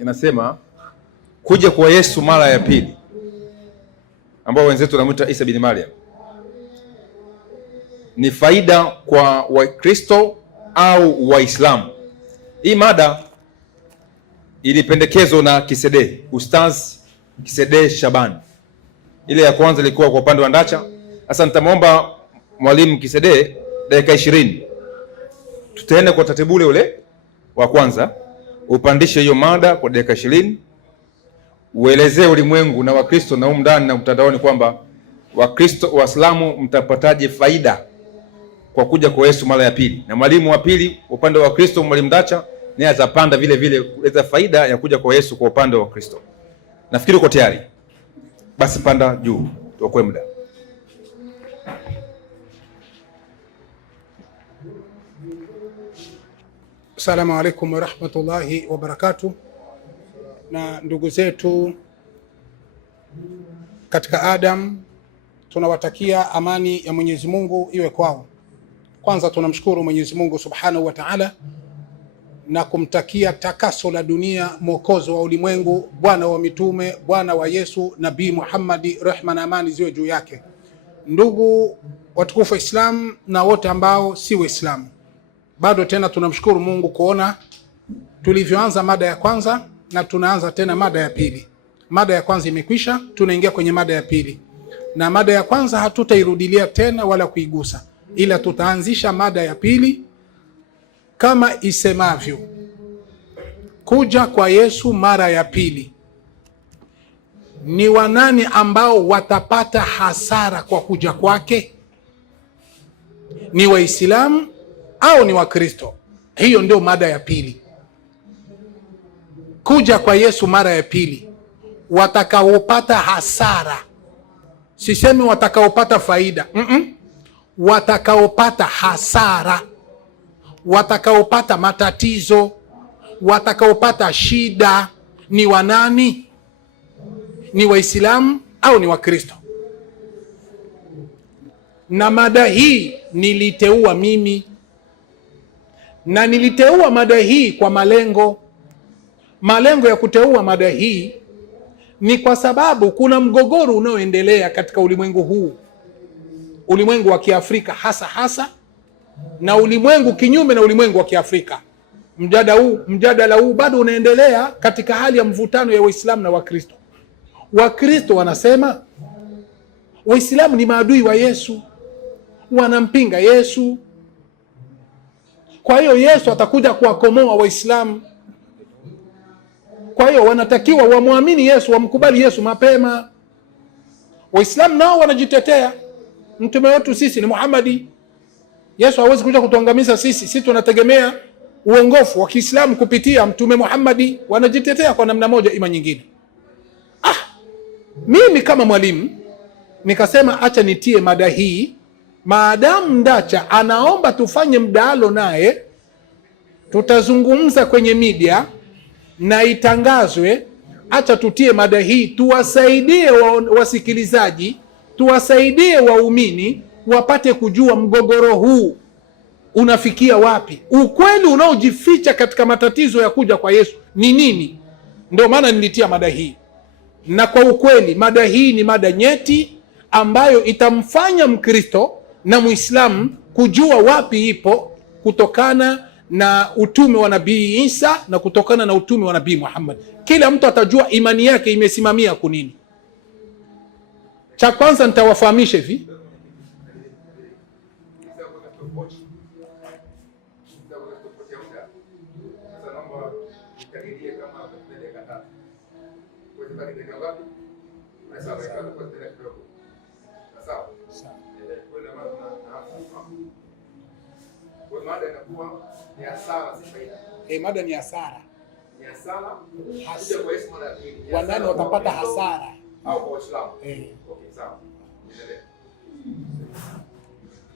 inasema kuja kwa Yesu mara ya pili, ambao wenzetu wanamuita Isa bin Maryam, ni faida kwa Wakristo au Waislamu? Hii mada ilipendekezwa na Kisede, Ustaz Kisede Shaban. Ile ya kwanza ilikuwa kwa upande wa Ndacha. Sasa nitamwomba mwalimu Kisede dakika 20. Tutaenda kwa taratibu ule wa kwanza, upandishe hiyo mada kwa dakika 20, uelezee ulimwengu na Wakristo na humu ndani na mtandaoni kwamba Wakristo Waislamu mtapataje faida kwa kuja kwa Yesu mara ya pili. Na mwalimu wa pili upande wa Kristo, mwalimu Ndacha, naye atapanda vile vile kuleta faida ya kuja kwa Yesu kwa upande wa Kristo. Nafikiri uko tayari. Basi panda juu tuokoe muda. Assalamu alaikum wa rahmatullahi wa barakatuh. Na ndugu zetu katika Adam, tunawatakia amani ya Mwenyezi Mungu iwe kwao. Kwanza tunamshukuru Mwenyezi Mungu Subhanahu wa Ta'ala na kumtakia takaso la dunia, mwokozi wa ulimwengu, bwana wa mitume, bwana wa Yesu, Nabii Muhammadi, rehma na amani ziwe juu yake. Ndugu watukufu wa Islam na wote ambao si Waislamu, bado tena tunamshukuru Mungu kuona tulivyoanza mada ya kwanza na tunaanza tena mada ya pili. Mada ya kwanza imekwisha, tunaingia kwenye mada ya pili, na mada ya kwanza hatutairudilia tena wala kuigusa, ila tutaanzisha mada ya pili kama isemavyo: kuja kwa Yesu mara ya pili. Ni wanani ambao watapata hasara kwa kuja kwake? Ni Waislamu au ni Wakristo? Hiyo ndio mada ya pili. Kuja kwa Yesu mara ya pili, watakaopata hasara, sisemi watakaopata faida, watakaopata hasara, watakaopata matatizo, watakaopata shida ni wanani? Ni Waislamu au ni Wakristo? Na mada hii niliteua mimi, na niliteua mada hii kwa malengo ya kuteua mada hii ni kwa sababu kuna mgogoro unaoendelea katika ulimwengu huu, ulimwengu wa Kiafrika hasa na ulimwengu kinyume na ulimwengu wa Kiafrika. Mjadala huu bado unaendelea katika hali ya mvutano ya Waislamu na Wakristo. Wakristo wanasema Waislamu ni maadui wa Yesu, wanampinga Yesu, kwa hiyo Yesu atakuja kuwakomoa Waislamu. Kwa hiyo wanatakiwa wamwamini Yesu, wamkubali Yesu mapema. Waislamu nao wanajitetea, mtume wetu sisi ni Muhammadi. Yesu hawezi kuja kutuangamiza sisi tunategemea uongofu wa Kiislamu kupitia mtume Muhammadi. Wanajitetea kwa namna moja ima nyingine. Mimi kama mwalimu nikasema acha nitie mada hii, maadamu Ndacha anaomba tufanye mdahalo naye, tutazungumza kwenye media na itangazwe. Acha tutie mada hii, tuwasaidie wasikilizaji, tuwasaidie waumini wapate kujua mgogoro huu unafikia wapi, ukweli unaojificha katika matatizo ya kuja kwa Yesu ni nini. Ndio maana nilitia mada hii, na kwa ukweli mada hii ni mada nyeti ambayo itamfanya Mkristo na Muislamu kujua wapi ipo, kutokana na utume wa Nabii Isa na kutokana na utume wa Nabii Muhammad. Kila mtu atajua imani yake imesimamia kunini. Cha kwanza nitawafahamisha hivi, mada ni hasara. Wanani watapata hasara au kwa Waislamu? Okay, sawa.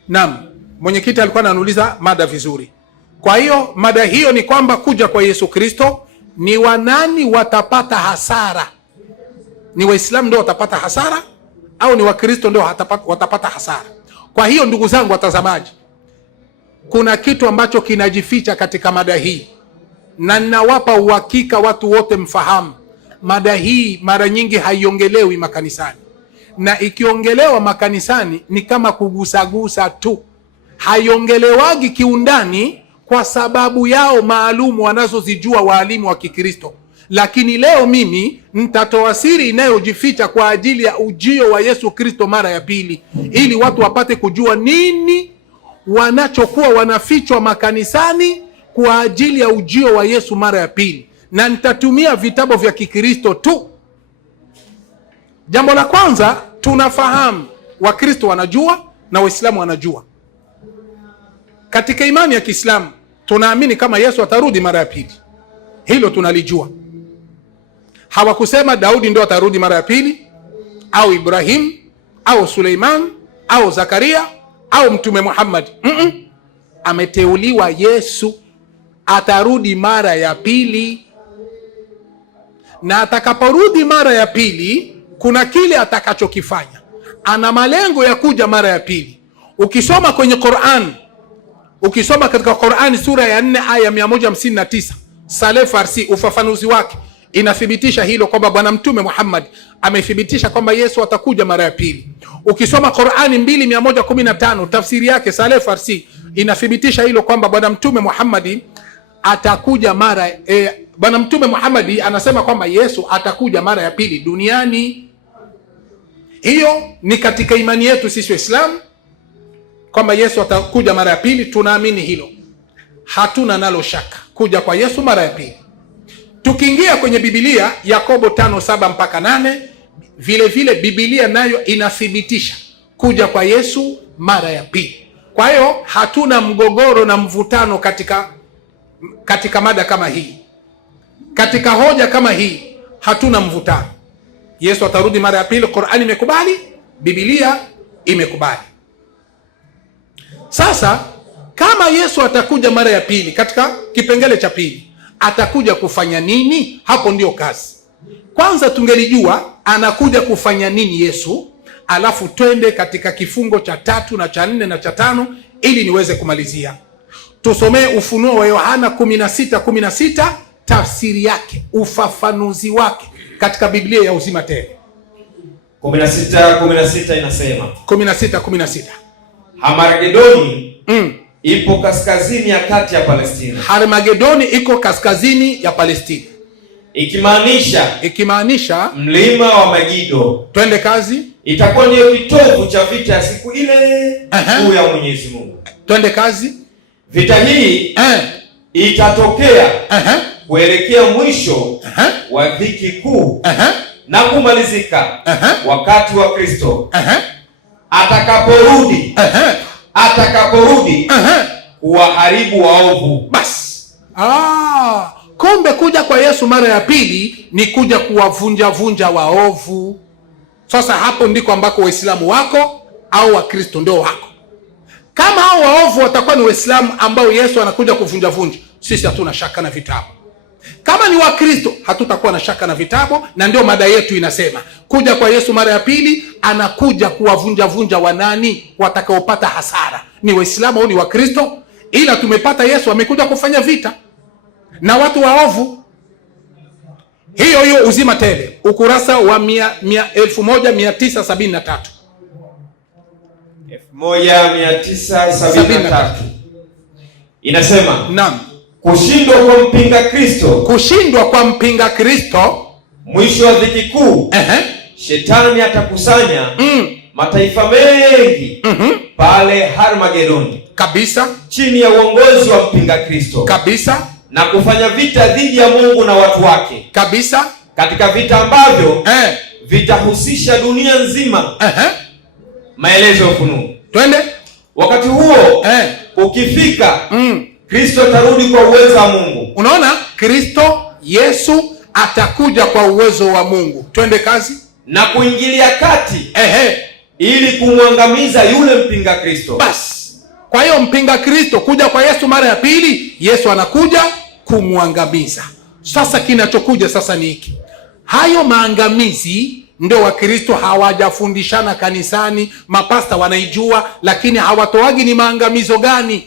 Naam, mwenyekiti alikuwa ananiuliza mada vizuri. Kwa hiyo mada hiyo ni kwamba kuja kwa Yesu Kristo, ni wanani watapata hasara? Ni Waislamu ndio watapata hasara au ni Wakristo ndio watapata hasara? Kwa hiyo ndugu zangu watazamaji, kuna kitu ambacho kinajificha katika mada hii. na ninawapa uhakika watu wote mfahamu, mada hii mara nyingi haiongelewi makanisani, na ikiongelewa makanisani ni kama kugusagusa tu, haiongelewagi kiundani kwa sababu yao maalumu wanazozijua waalimu wa Kikristo. Lakini leo mimi nitatoa siri inayojificha kwa ajili ya ujio wa Yesu Kristo mara ya pili, ili watu wapate kujua nini wanachokuwa wanafichwa makanisani kwa ajili ya ujio wa Yesu mara ya pili, na nitatumia vitabu vya Kikristo tu. Jambo la kwanza, tunafahamu Wakristo wanajua na Waislamu wanajua. Katika imani ya Kiislamu tunaamini kama Yesu atarudi mara ya pili, hilo tunalijua. Hawakusema Daudi ndio atarudi mara ya pili, au Ibrahim au Suleiman au Zakaria au Mtume Muhammad. Ameteuliwa Yesu, atarudi mara ya pili, na atakaporudi mara ya pili kuna kile atakachokifanya. Ana malengo ya kuja mara ya pili. Ukisoma kwenye Qur'an, ukisoma katika Qur'ani sura ya 4 aya 159, Saleh Farsi ufafanuzi wake inathibitisha hilo, kwamba Bwana Mtume Muhammad amethibitisha kwamba Yesu atakuja mara ya pili. Ukisoma Qur'ani 2:115 tafsiri yake Saleh Farsi inathibitisha hilo, kwamba Bwana Mtume Muhammad atakuja mara Bwana Mtume Muhammad anasema kwamba Yesu atakuja mara ya pili duniani. Hiyo ni katika imani yetu sisi Waislamu, kwamba Yesu atakuja mara ya pili. Tunaamini hilo, hatuna nalo shaka kuja kwa Yesu mara ya pili. Tukiingia kwenye Biblia, Yakobo 5:7 mpaka 8, vile vile Biblia nayo inathibitisha kuja kwa Yesu mara ya pili. Kwa hiyo hatuna mgogoro na mvutano katika mada kama hii, katika hoja kama hii hatuna mvutano. Yesu atarudi mara ya pili, Qur'ani imekubali, Biblia imekubali. Sasa kama Yesu atakuja mara ya pili, katika kipengele cha pili, atakuja kufanya nini? Hapo ndio kazi. Kwanza tungelijua anakuja kufanya nini Yesu, alafu twende katika kifungo cha 3 na cha 4 na cha 5 ili niweze kumalizia. Tusomee Ufunuo wa Yohana 16:16, tafsiri yake, ufafanuzi wake katika Biblia ya uzima tele. 16:16 inasema, 16:16, Harmagedoni ipo kaskazini ya kati ya Palestina. Harmagedoni iko kaskazini ya Palestina, ikimaanisha mlima wa Megido. Twende kazi. Itakuwa ndio kitovu cha vita ya siku ile kuu ya Mwenyezi Mungu. Twende kazi. Vita hii itatokea kuelekea mwisho wa dhiki kuu na kumalizika wakati wa Kristo atakaporudi kuwaharibu waovu. Basi kumbe kuja kwa Yesu mara ya pili ni kuja kuwavunja waovu. Sasa hapo ndiko ambako Waislamu wako au Wakristo ndio wako. Kama hao waovu watakuwa ni Waislamu ambao Yesu anakuja kuvunja, sisi hatuna shaka na vitabu. Kama ni Wakristo hatutakuwa na shaka na vitabu, na ndio mada yetu inasema kuja kwa Yesu mara ya pili, anakuja kuwavunja wanani? Watakaopata hasara ni Waislamu au ni Wakristo? Ila tumepata Yesu amekuja kufanya vita na watu waovu. Hiyo uzima tele, ukurasa wa 1973 1973 inasema, naam, kushindwa kwa mpinga Kristo, mwisho wa dhiki kuu. Shetani atakusanya mataifa mengi pale Harmagedoni kabisa, chini ya uongozi wa mpinga Kristo kabisa, na kufanya vita dhidi ya Mungu na watu wake kabisa, katika vita ambavyo vitahusisha dunia nzima. Maelezo ya Ufunuo. Twende. Wakati huo ukifika, Kristo atarudi kwa uwezo wa Mungu. Unaona, Kristo Yesu atakuja kwa uwezo wa Mungu. Twende kazi. Na kuingilia kati ili kumwangamiza yule mpinga Kristo. Basi, kwa hiyo mpinga Kristo kuja kwa Yesu mara ya pili, Yesu anakuja kumwangamiza. Sasa kinachokuja sasa ni hiki. Hayo maangamizi ndio Wakristo hawajafundishana kanisani, mapasta wanaijua, lakini hawatoagi ni maangamizo gani,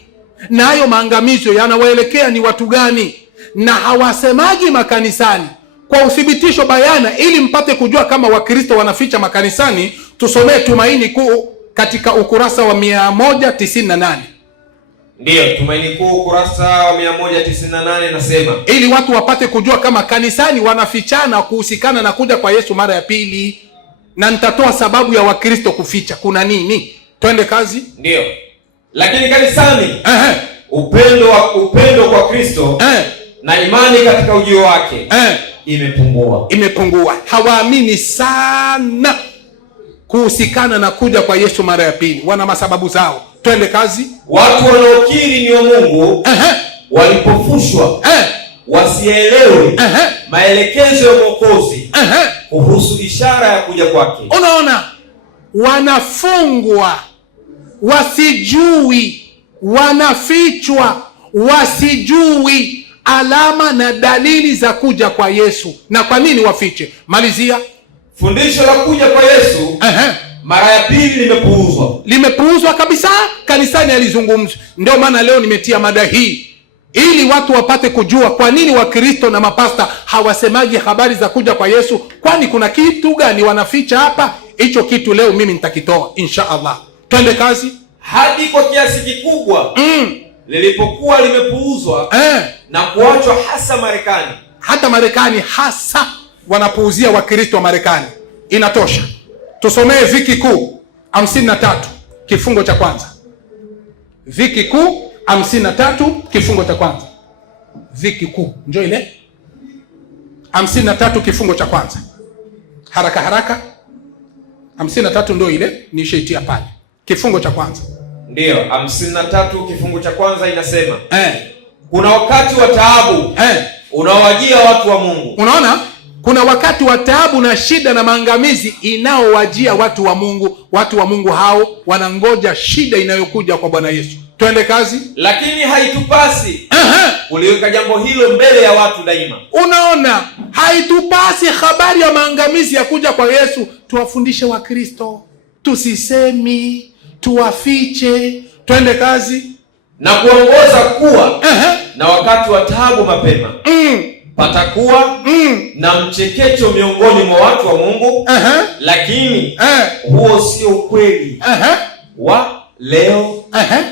na hayo maangamizo yanawaelekea ni watu gani. na hawasemaji makanisani kwa uthibitisho bayana, ili mpate kujua kama Wakristo wanaficha makanisani. Tusomee Tumaini Kuu katika ukurasa wa 198. Ndiyo, Tumaini Kuu ukurasa wa 198 nasema, ili watu wapate kujua kama kanisani wanafichana kuhusikana na kuja kwa Yesu mara ya pili, na nitatoa sababu ya Wakristo kuficha kuna nini. Twende kazi. Ndiyo, lakini kanisani upendo kwa Kristo na imani katika ujio wake imepungua. Hawaamini sana kuhusikana na kuja kwa Yesu mara ya pili, wana masababu zao. Twende kazi. Watu wanaokiri ni wa Mungu walipofushwa wasielewe maelekezo ya Mwokozi kuhusu ishara ya kuja kwake. Unaona, wanafungwa wasijui, wanafichwa wasijui alama na dalili za kuja kwa Yesu. Na kwa nini wafiche? Malizia. Fundisho la kuja kwa Yesu mara ya pili limepuuzwa kabisa, kanisani alizungumzwa. Ndio maana leo nimetia mada hii ili watu wapate kujua kwa nini Wakristo na mapasta hawasemaji habari za kuja kwa Yesu. Kwani kuna kitu gani wanaficha hapa? Hicho kitu leo mimi nitakitoa insha Allah. Twende kazi. Hadi kwa kiasi kikubwa lilipokuwa limepuuzwa na kuachwa hasa Marekani. Hata Marekani hasa wanapuuzia Wakristo wa Marekani. Inatosha. Tusomee Viki Kuu 53 kifungo cha kwanza. Viki Kuu 53 kifungo cha kwanza. Viki Kuu njoo ile 53 kifungo cha kwanza. Haraka haraka. 53 ndio ile nishaitia pale. Kifungo cha kwanza. Ndiyo, 53 kifungo cha kwanza inasema kuna wakati wa taabu unaowajia watu wa Mungu. Unaona? Kuna wakati wa taabu na shida na maangamizi inaowajia watu wa Mungu. Watu wa Mungu hao wanangoja shida inayokuja kwa Bwana Yesu. Twende kazi. Lakini haitupasi kuliweka jambo hilo mbele ya watu daima. Unaona, haitupasi habari ya maangamizi ya kuja kwa Yesu tuwafundishe Wakristo. Tusisemi, tuwafiche. Twende kazi. Na kuongoza kuwa na wakati wa taabu mapema patakuwa na mchekecho miongoni mwa watu wa Mungu, lakini huo sio ukweli wa leo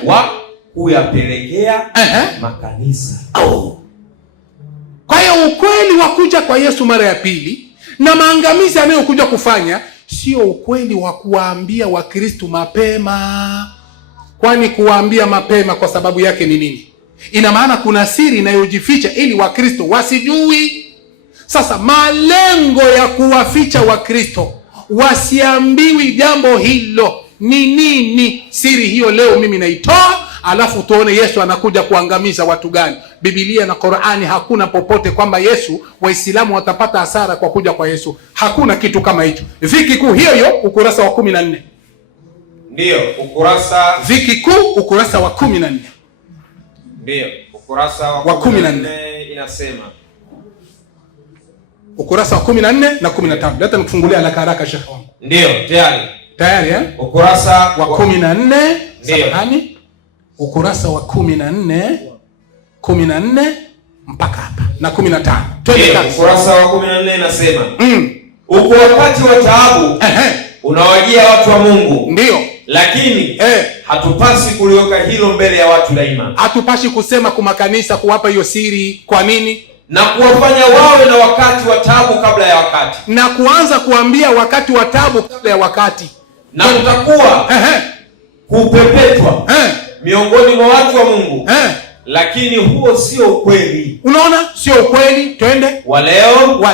wa kuyapelekea makanisa. Kwa hiyo ukweli wa kuja kwa Yesu mara ya pili na maangamizi anayokuja kufanya sio ukweli wa kuwaambia Wakristo mapema. Kwani kuwaambia mapema kwa sababu yake ni nini? Ina maana kuna siri inayojificha ili Wakristo wasijui. Sasa malengo ya kuwaficha Wakristo wasiambiwi jambo hilo ni nini? Siri hiyo leo mimi naitoa, alafu tuone Yesu anakuja kuangamiza watu gani. Biblia na Qur'ani hakuna popote kwamba Yesu Waislamu watapata hasara kwa kuja kwa Yesu. Hakuna kitu kama hicho. Viki Kuu hiyo ukurasa wa 14. Ndiyo, ukurasa Viki Kuu ukurasa wa 14. Ndiyo, ukurasa wa 14 inasema. Ukurasa wa 14 na 15. Leta nikufungulia haraka haraka Sheikh wangu. Ndiyo, tayari. Tayari Ukurasa wa 14, samahani. Ukurasa wa 14 mpaka hapa na 15. Twende kazi. Ukurasa wa 14 inasema. Uko wakati wa taabu unawajia watu wa Mungu. Ndiyo. Lakini hatupasi kuliweka hilo mbele ya watu daima. Hatupasi kusema kwa makanisa kuwapa hiyo siri. Kwa nini? Na kuwafanya wawe na wakati wa taabu kabla ya wakati. Na kuanza kuambia wakati wa taabu kabla ya wakati. Na kutakuwa kupepetwa miongoni mwa watu wa Mungu. Lakini huo sio ukweli. Unaona? Sio ukweli. Twende. Wa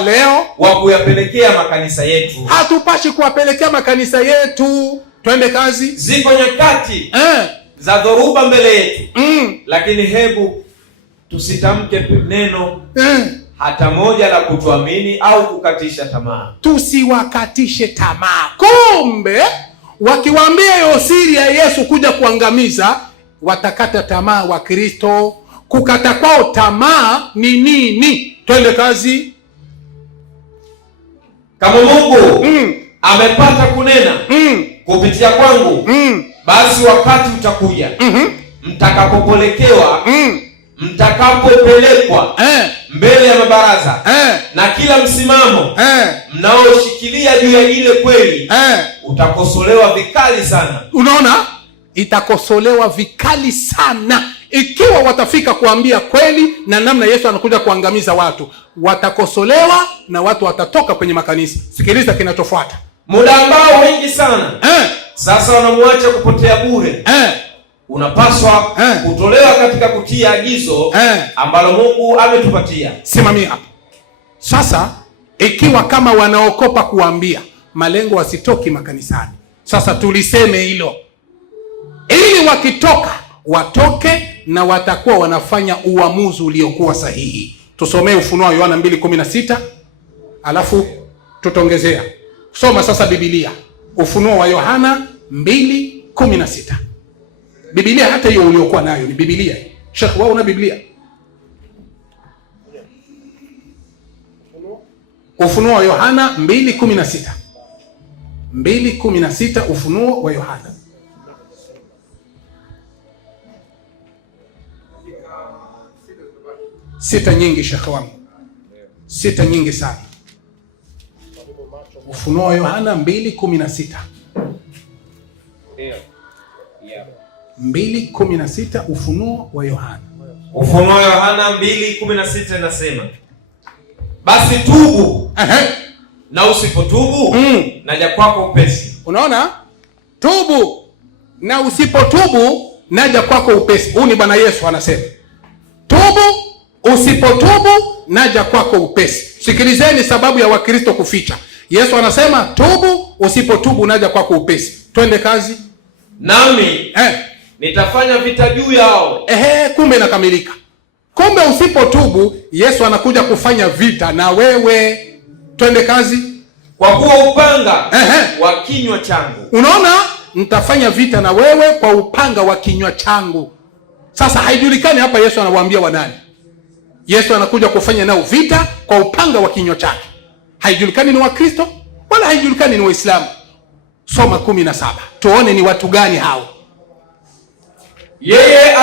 leo wa kuyapelekea makanisa yetu. Hatupasi kuwapelekea makanisa yetu. Twende kazi. Ziko nyakati za dhoruba mbele yetu. Lakini hebu tusitamke neno hata moja la kutuamini au kukatisha tamaa. Tusiwakatishe tamaa. Kumbe wakiwaambia hiyo siri ya Yesu kuja kuangamiza, watakata tamaa Wakristo. Kukata kwao tamaa ni nini? Twende kazi. Kama Mungu amepata kunena kupitia kwangu, basi wakati utakuja mtakapopolekewa mtakapopelekwa mbele ya mabaraza na kila msimamo mnaoshikilia juu ya ile kweli utakosolewa vikali sana. Unaona, itakosolewa vikali sana ikiwa watafika kuambia kweli na namna Yesu anakuja kuangamiza watu. Watakosolewa na watu watatoka kwenye makanisa. Sikiliza kinachofuata. Muda ambao wengi sana sasa wanamwacha kupotea bure unapaswa kutolewa katika kutia agizo ambalo Mungu ametupatia. Simamia hapo. Sasa ikiwa kama wanaokopa kuambia, malengo wasitoki makanisani. Sasa tuliseme hilo, ili wakitoka watoke na watakuwa wanafanya uamuzi uliokuwa sahihi. Tusomee Ufunuo wa Yohana 2:16 alafu tutongezea. Soma sasa Biblia. Ufunuo wa Yohana 2:16. Biblia hata hiyo uliokuwa nayo ni Biblia. Sheikh, wewe una Biblia? Ufunuo wa Yohana 2:16. 2:16 Ufunuo wa Yohana. Sita nyingi Sheikh wangu. Sita nyingi sana. Ufunuo wa Yohana 2:16. 2:16 Ufunuo wa Yohana. Ufunuo wa Yohana 2:16 inasema, basi tubu na usipotubu naja kwako upesi. Unaona? Tubu na usipotubu naja kwako upesi. Huu ni Bwana Yesu anasema. Tubu, usipotubu naja kwako upesi. Sikilizeni sababu ya Wakristo kuficha. Yesu anasema tubu, usipotubu naja kwako upesi. Twende kazi. Nami nitafanya vita juu yao. Kumbe inakamilika. Kumbe usipotubu Yesu anakuja kufanya vita na wewe. Twende kazi. Kwa kuwa upanga wa kinywa changu. Unaona? Nitafanya vita na wewe kwa upanga wa kinywa changu. Sasa haijulikani hapa Yesu anawaambia wanani. Yesu anakuja kufanya nao vita kwa upanga wa kinywa chake. Haijulikani ni Wakristo wala haijulikani ni Waislamu. Soma 17. Tuone ni watu gani hao. Yeye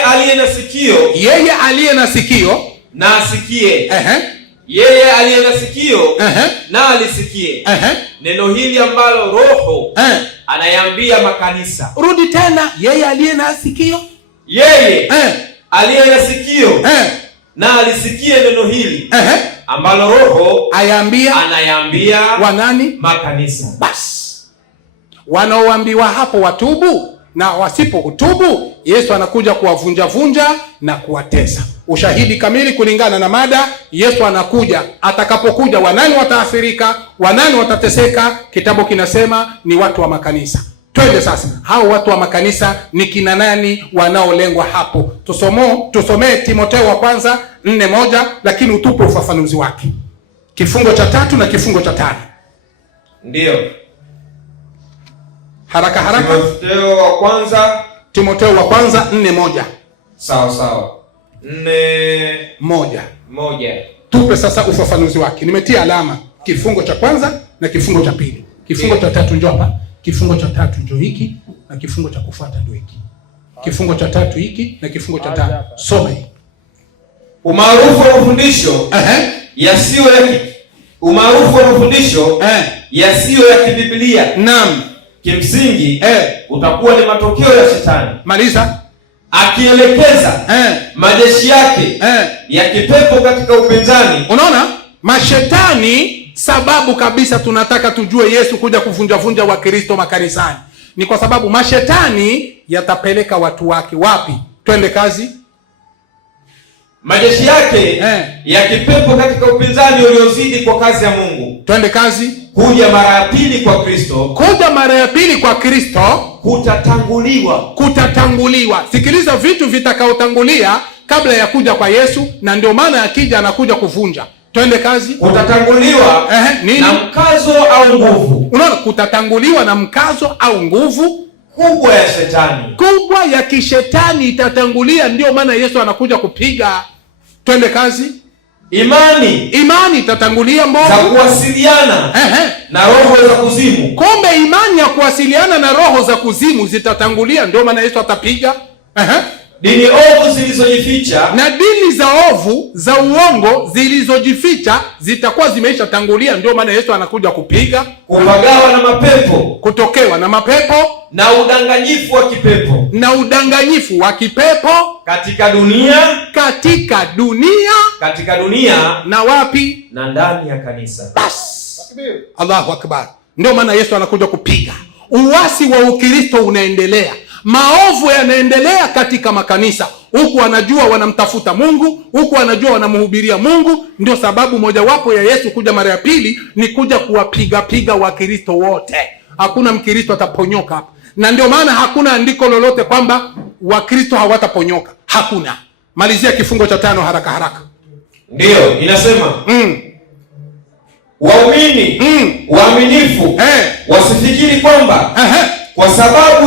aliye na sikio. Yeye aliye na sikio na asikie. Yeye aliye na sikio na alisikie. Neno hili ambalo Roho anayaambia makanisa. Rudi tena. Yeye aliye na sikio. Yeye aliye na sikio na alisikie neno hili ambalo Roho anayaambia wanani? Makanisa. Basi wanaoambiwa hapo watubu na wasipotubu Yesu anakuja kuwavunja na kuwatesa. Ushahidi kamili kulingana na mada. Yesu anakuja, atakapokuja wanani wataathirika, wanani watateseka? Kitabu kinasema ni watu wa makanisa. Twende sasa, hao watu wa makanisa ni kina nani wanaolengwa hapo? Tusomee Timotheo wa kwanza 4:1, lakini utupe ufafanuzi wake. Kifungo cha 3 na kifungo cha 5. Ndio. Haraka. Timotheo wa kwanza 4:1. Sawa. 4:1. Tupe sasa ufafanuzi wake. Nimetia alama kifungo cha kwanza na kifungo cha pili. Kifungo cha 3 njoo hapa. Kifungo cha 3 njoo hiki na kifungo cha kufuata ndio hiki. Kifungo cha 3 hiki na kifungo cha 5. Soma hii. Umaarufu wa mafundisho yasiyo ya kibiblia. Naam. Kimsingi utakuwa ni matokeo ya Shetani. Maliza. Akielekeza majeshi yake ya kipepo katika upinzani. Unaona? Mashetani. Sababu kabisa tunataka tujue Yesu kuja kuvunja Wakristo makanisani ni kwa sababu mashetani yatapeleka watu wake wapi? Twende kazi. Majeshi yake ya kipepo katika upinzani uliozidi kwa kazi ya Mungu. Twende kazi. Kuja mara ya pili kwa Kristo. Kuja mara ya pili kwa Kristo kutatanguliwa. Sikiliza vitu vitakaotangulia kabla ya kuja kwa Yesu, na ndio maana akija anakuja kuvunja. Twende kazi. Kutatanguliwa na mkazo au nguvu. Unaona, kutatanguliwa na mkazo au nguvu kubwa ya Shetani. Kubwa ya kishetani itatangulia, ndio maana Yesu anakuja kupiga. Twende kazi. Imani itatangulia mbovu za kuwasiliana na roho za kuzimu. Kumbe imani ya kuwasiliana na roho za kuzimu zitatangulia, ndio maana Yesu atapiga. dini ovu zilizojificha, na dini za ovu za uongo zilizojificha zitakuwa zimeisha tangulia. Ndio maana Yesu anakuja kupiga, kupagawa na mapepo, kutokewa na mapepo na udanganyifu wa kipepo, katika dunia, na wapi? Na ndani ya kanisa. Bas, Allahu Akbar. Ndio maana Yesu anakuja kupiga. Uasi wa Ukristo unaendelea, maovu yanaendelea katika makanisa, huku wanajua wanamtafuta Mungu, huku wanajua wanamhubiria Mungu. Ndio sababu mojawapo ya Yesu kuja mara ya pili ni kuja kuwapiga Wakristo wote. Hakuna Mkristo ataponyoka hapa, na ndio maana hakuna andiko lolote kwamba Wakristo hawataponyoka. Hakuna. Malizia kifungo cha 5 haraka. Ndio inasema waumini waaminifu wasifikiri kwamba kwa sababu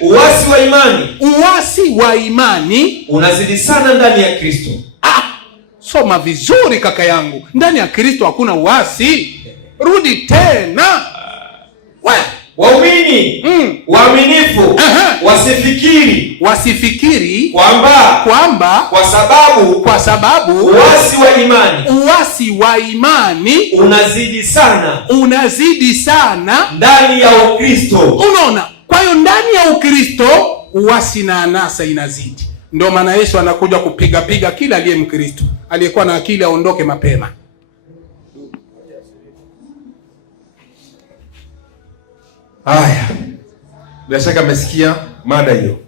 uasi wa imani unazidi sana ndani ya Kristo. Soma vizuri kaka yangu, ndani ya Kristo hakuna uasi. Rudi tena. Waumini waaminifu wasifikiri kwamba kwa sababu uasi wa imani unazidi sana ndani ya Ukristo. Unaona? Kwa hiyo ndani ya Ukristo uasi na anasa inazidi. Ndio maana Yesu anakuja kupiga kila aliye Mkristo. Aliyekuwa na akili aondoke mapema. Haya, bila shaka amesikia mada hiyo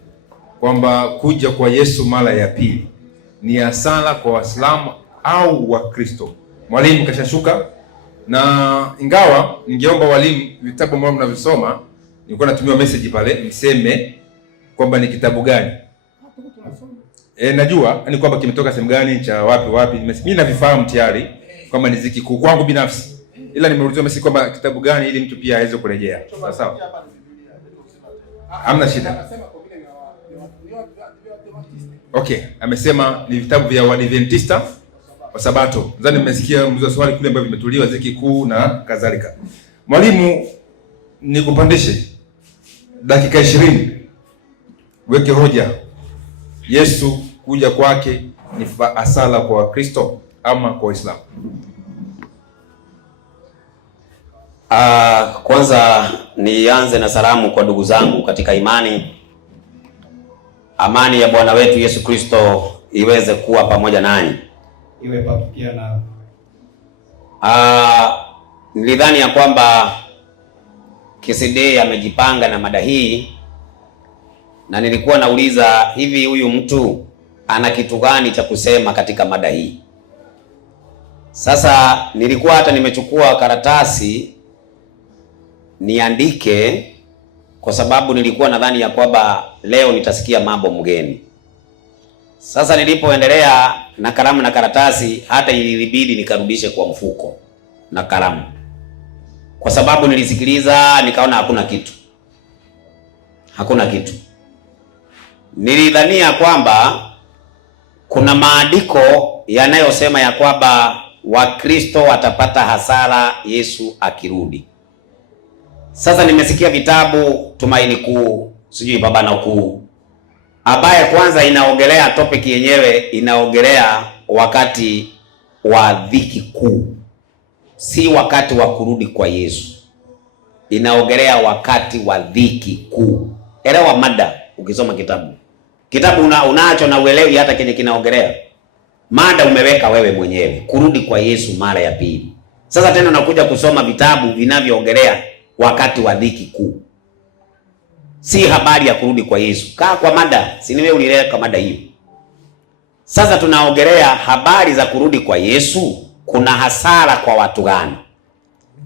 kwamba kuja kwa Yesu mara ya pili ni hasara kwa Waislamu au Wakristo. Mwalimu kashashuka, na ingawa ningeomba walimu vitabu ambavyo mnavisoma, nilikuwa natumia message pale mseme kwamba ni kitabu gani. Najua ni kwamba kimetoka sehemu gani, cha wapi. Mimi navifahamu tayari kwamba ni Ziki Kuu kwangu binafsi, ila nimeulizwa message kwamba kitabu gani ili mtu pia aweze kurejea. Sawa? Hamna shida. Okay, amesema ni vitabu vya Waadventista wa Sabato. Nadhani mmesikia mzo swali kule ambavyo vimetuliwa Ziki Kuu na kadhalika. Mwalimu, nikupandishe dakika 20. Weke hoja. Yesu kuja kwake ni hasara kwa Wakristo ama kwa Waislamu? Kwanza nianze na salamu kwa ndugu zangu katika imani. Amani ya Bwana wetu Yesu Kristo iweze kuwa pamoja nanyi. Iwe pia na. Nilidhani ya kwamba KCD amejipanga na mada hii, na nilikuwa nauliza hivi, huyu mtu ana kitu gani cha kusema katika mada hii? Sasa nilikuwa hata nimechukua karatasi niandike, kwa sababu nilikuwa nadhani ya kwamba leo nitasikia mambo mgeni. Sasa nilipoendelea na kalamu na karatasi, hata ilibidi nikarudishe kwa mfuko na kalamu, kwa sababu nilisikiliza nikaona hakuna kitu. Nilidhania kwamba kuna maandiko yanayosema ya kwamba Wakristo watapata hasara Yesu akirudi. Sasa nimesikia vitabu Tumaini Kuu, sijui Pambano Kuu, ambaye kwanza inaongelea topic yenyewe, inaongelea wakati wa dhiki kuu, si wakati wa kurudi kwa Yesu. Inaongelea wakati wa dhiki kuu. Elewa mada ukisoma kitabu unacho na uelewi hata kenye kinaongelea. Mada umeweka wewe mwenyewe, kurudi kwa Yesu mara ya pili. Sasa tena unakuja kusoma vitabu vinavyoongelea wakati wa dhiki kuu, si habari ya kurudi kwa Yesu. Kaa kwa mada, si wewe ulileka mada hiyo. Sasa tunaongelea habari za kurudi kwa Yesu. Kuna hasara kwa watu gani?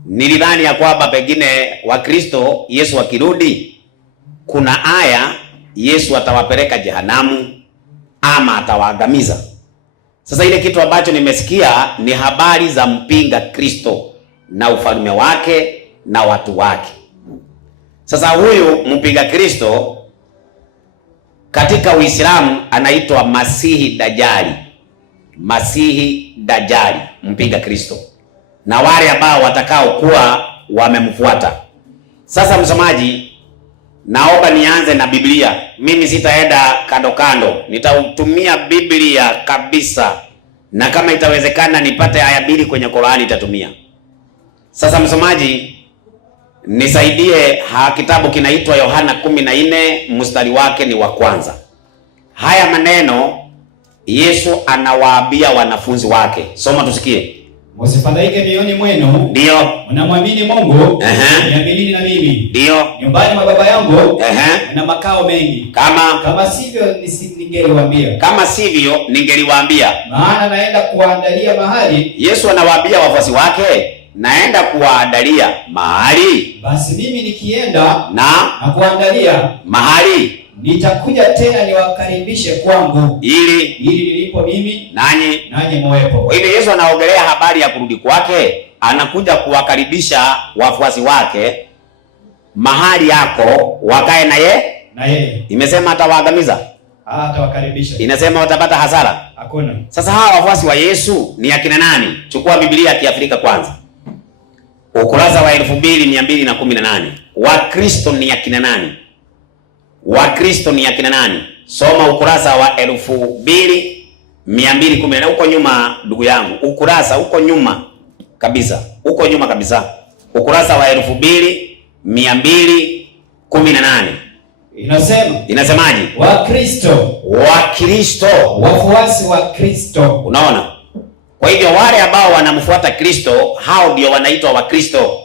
Nilidhani ya kwamba pengine Wakristo Yesu akirudi kuna aya Yesu atawapeleka jehanamu ama atawaangamiza. Sasa ile kitu ambacho nimesikia ni habari za mpinga Kristo na ufalme wake na watu wake. Sasa huyu mpinga Kristo katika Uislamu anaitwa Masihi Dajjali, mpinga Kristo, na wale ambao watakao kuwa wamemfuata. Sasa msomaji, naomba nianze na Biblia. Mimi sitaenda kando kando, nitatumia Biblia kabisa, na kama itawezekana nipate aya 2 kwenye Qur'ani nitatumia. Sasa msomaji, nisaidie, kitabu kinaitwa Yohana 14 mstari wake ni wa kwanza. Haya maneno Yesu anawaambia wanafunzi wake. Soma tusikie. Msifadhaike mioyoni mwenu. Ndio. Mnamwamini Mungu, niaminini na mimi. Ndio. Nyumbani mwa Baba yangu na makao mengi. Kama sivyo ningeliwaambia. Kama sivyo ningeliwaambia. Maana naenda kuandalia mahali. Yesu anawaambia wafuasi wake, naenda kuwaandalia mahali. Basi mimi nikienda na kuandalia mahali, nitakuja tena niwakaribishe kwangu, ili nilipo mimi nanyi muwepo. Kwa hivyo Yesu anaongelea habari ya kurudi kwake, anakuja kuwakaribisha wafuasi wake mahali yako wakae na yeye. Imesema atawaangamiza? Atawakaribisha. Inasema watapata hasara? Hakuna. Sasa hawa wafuasi wa Yesu ni akina nani? Chukua Biblia ya Kiafrika kwanza, ukurasa wa 2218. Wakristo ni akina nani? Wakristo ni akina nani? Soma ukurasa wa 2210 huko nyuma, ndugu yangu, ukurasa huko nyuma kabisa, huko nyuma kabisa, ukurasa wa 2218. Inasemaje? Wakristo, wafuasi wa Kristo. Unaona? Kwa hivyo wale ambao wanamfuata Kristo, hao ndio wanaitwa Wakristo,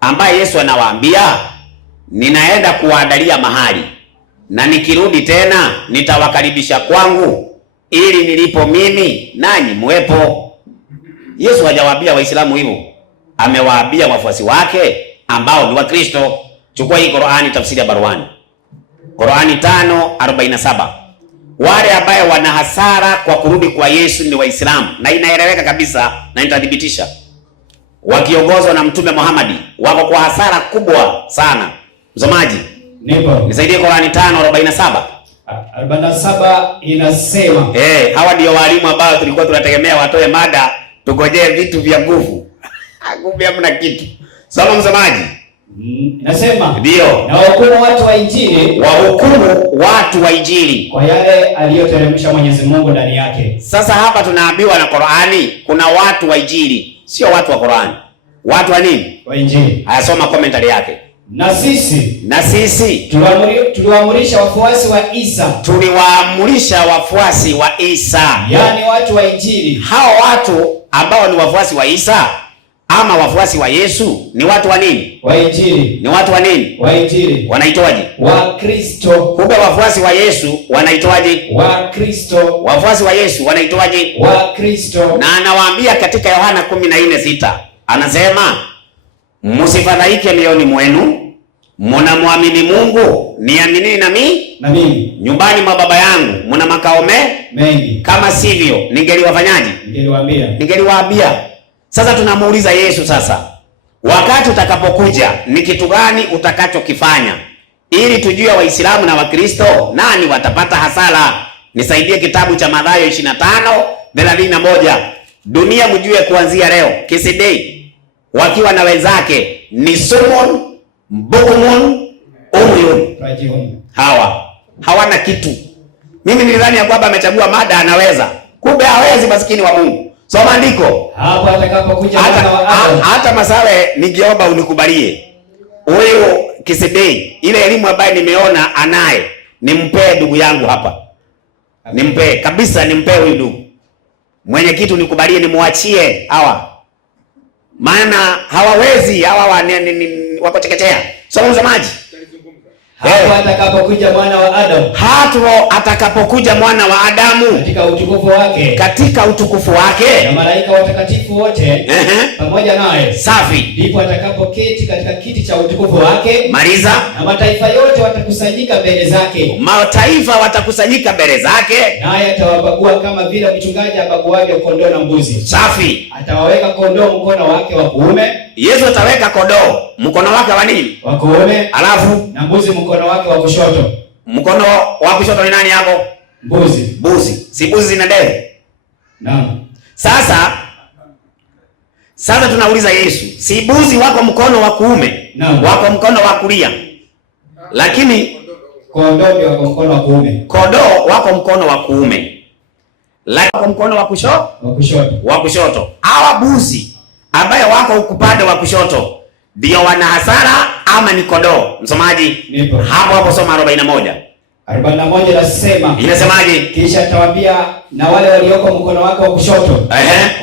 ambaye Yesu anawaambia, ninaenda kuwaandalia mahali, na nikirudi tena nitawakaribisha kwangu, ili nilipo mimi nanyi muwepo. Yesu hajawaambia Waislamu hivyo, amewaambia wafuasi wake ambao ni Wakristo. Chukua hii Qur'ani, tafsiri ya Barwani, Qur'ani 5:47. Wale ambao wana hasara kwa kurudi kwa Yesu ni Waislamu, na inaeleweka kabisa na nitathibitisha. Wakiongozwa na Mtume Muhammad wako kwa hasara kubwa sana. Msomaji, nipo. Nisaidie Qur'ani 5:47. 47 inasema, hawa ndio walimu ambao tulikuwa tunategemea watoe mada, tugojee vitu vya nguvu. Kumbe hamna kitu. Soma msomaji. Nasema, ndio. Na wahukumu watu wa Injili, watu wa Injili kwa yale aliyoteremsha Mwenyezi Mungu ndani yake. Sasa hapa tunaambiwa na Qur'ani kuna watu wa Injili, sio watu wa Qur'ani. Watu wa nini? Wa Injili. Hayasoma commentary yake. Na sisi tuliwaamurisha wafuasi wa Isa. Yaani watu wa Injili. Hao watu ambao ni wafuasi wa Isa ama wafuasi wa Yesu ni watu wa nini? Wa Injili. Ni watu wa nini? Wa Injili. Wanaitwaje? Wakristo. Kumbe wafuasi wa Yesu wanaitwaje? Wakristo. Wafuasi wa Yesu wanaitwaje? Wakristo. Na anawaambia katika Yohana 14:6, anasema, msifadhaike mioyoni mwenu, mnamwamini Mungu, niaminini na mimi. Nyumbani mwa Baba yangu mna makao mengi. Kama sivyo ningeliwafanyaje? Ningeliwaambia. Sasa tunamuuliza Yesu, sasa wakati utakapokuja ni kitu gani utakachokifanya, ili tujue Waislamu na Wakristo nani watapata hasara? Nisaidie kitabu cha Mathayo 25:31. Dunia mjue kuanzia leo Kisidei wakiwa na wenzake ni Sumun, Bukumun, Umyun. Hawana kitu. Mimi nilidhani ya kwamba amechagua mada anaweza, kumbe hawezi, maskini wa Mungu. Soma andiko. Hapo atakapokuja mwana wa Adamu. Hata Masawe ningeomba unikubalie. Huyo Kisidei, ile elimu ambayo nimeona anaye, nimpee ndugu yangu hapa. Nimpee kabisa, nimpee huyu ndugu. Mwenyekiti unikubalie nimuachie hawa. Maana hawawezi hawa wako chekechea. Soma msemaji. Hapo atakapokuja mwana wa Adamu. Hapo atakapokuja mwana wa Adamu katika utukufu wake na malaika watakatifu wote pamoja naye. Safi. Ndipo atakapoketi katika kiti cha utukufu wake. Maliza. Na mataifa yote watakusanyika mbele zake. Mataifa watakusanyika mbele zake. Naye atawabagua kama vile mchungaji abaguavyo kondoo na mbuzi. Safi. Atawaweka kondoo mkono wake wa kuume. Yesu ataweka kondoo mkono wake wa nini? Wa kuume. Alafu na mbuzi mkono wake wa kushoto. Mkono wa kushoto ni nani hapo? Mbuzi. Si mbuzi zina ndevu? Naam. Sasa tunauliza Yesu, si mbuzi wako mkono wa kuume? Naam. Wako mkono wa kulia? lakini kondoo wako mkono wa kuume. Kondoo wako mkono wa kuume, lakini wako mkono wa kushoto. Hawa buzi ambaye wako upande wa kushoto ndio wana hasara ama ni kondoo? Msomaji, hapo soma 41. 41 nasema. Inasemaje? Kisha atawaambia na wale walioko mkono wake wa kushoto,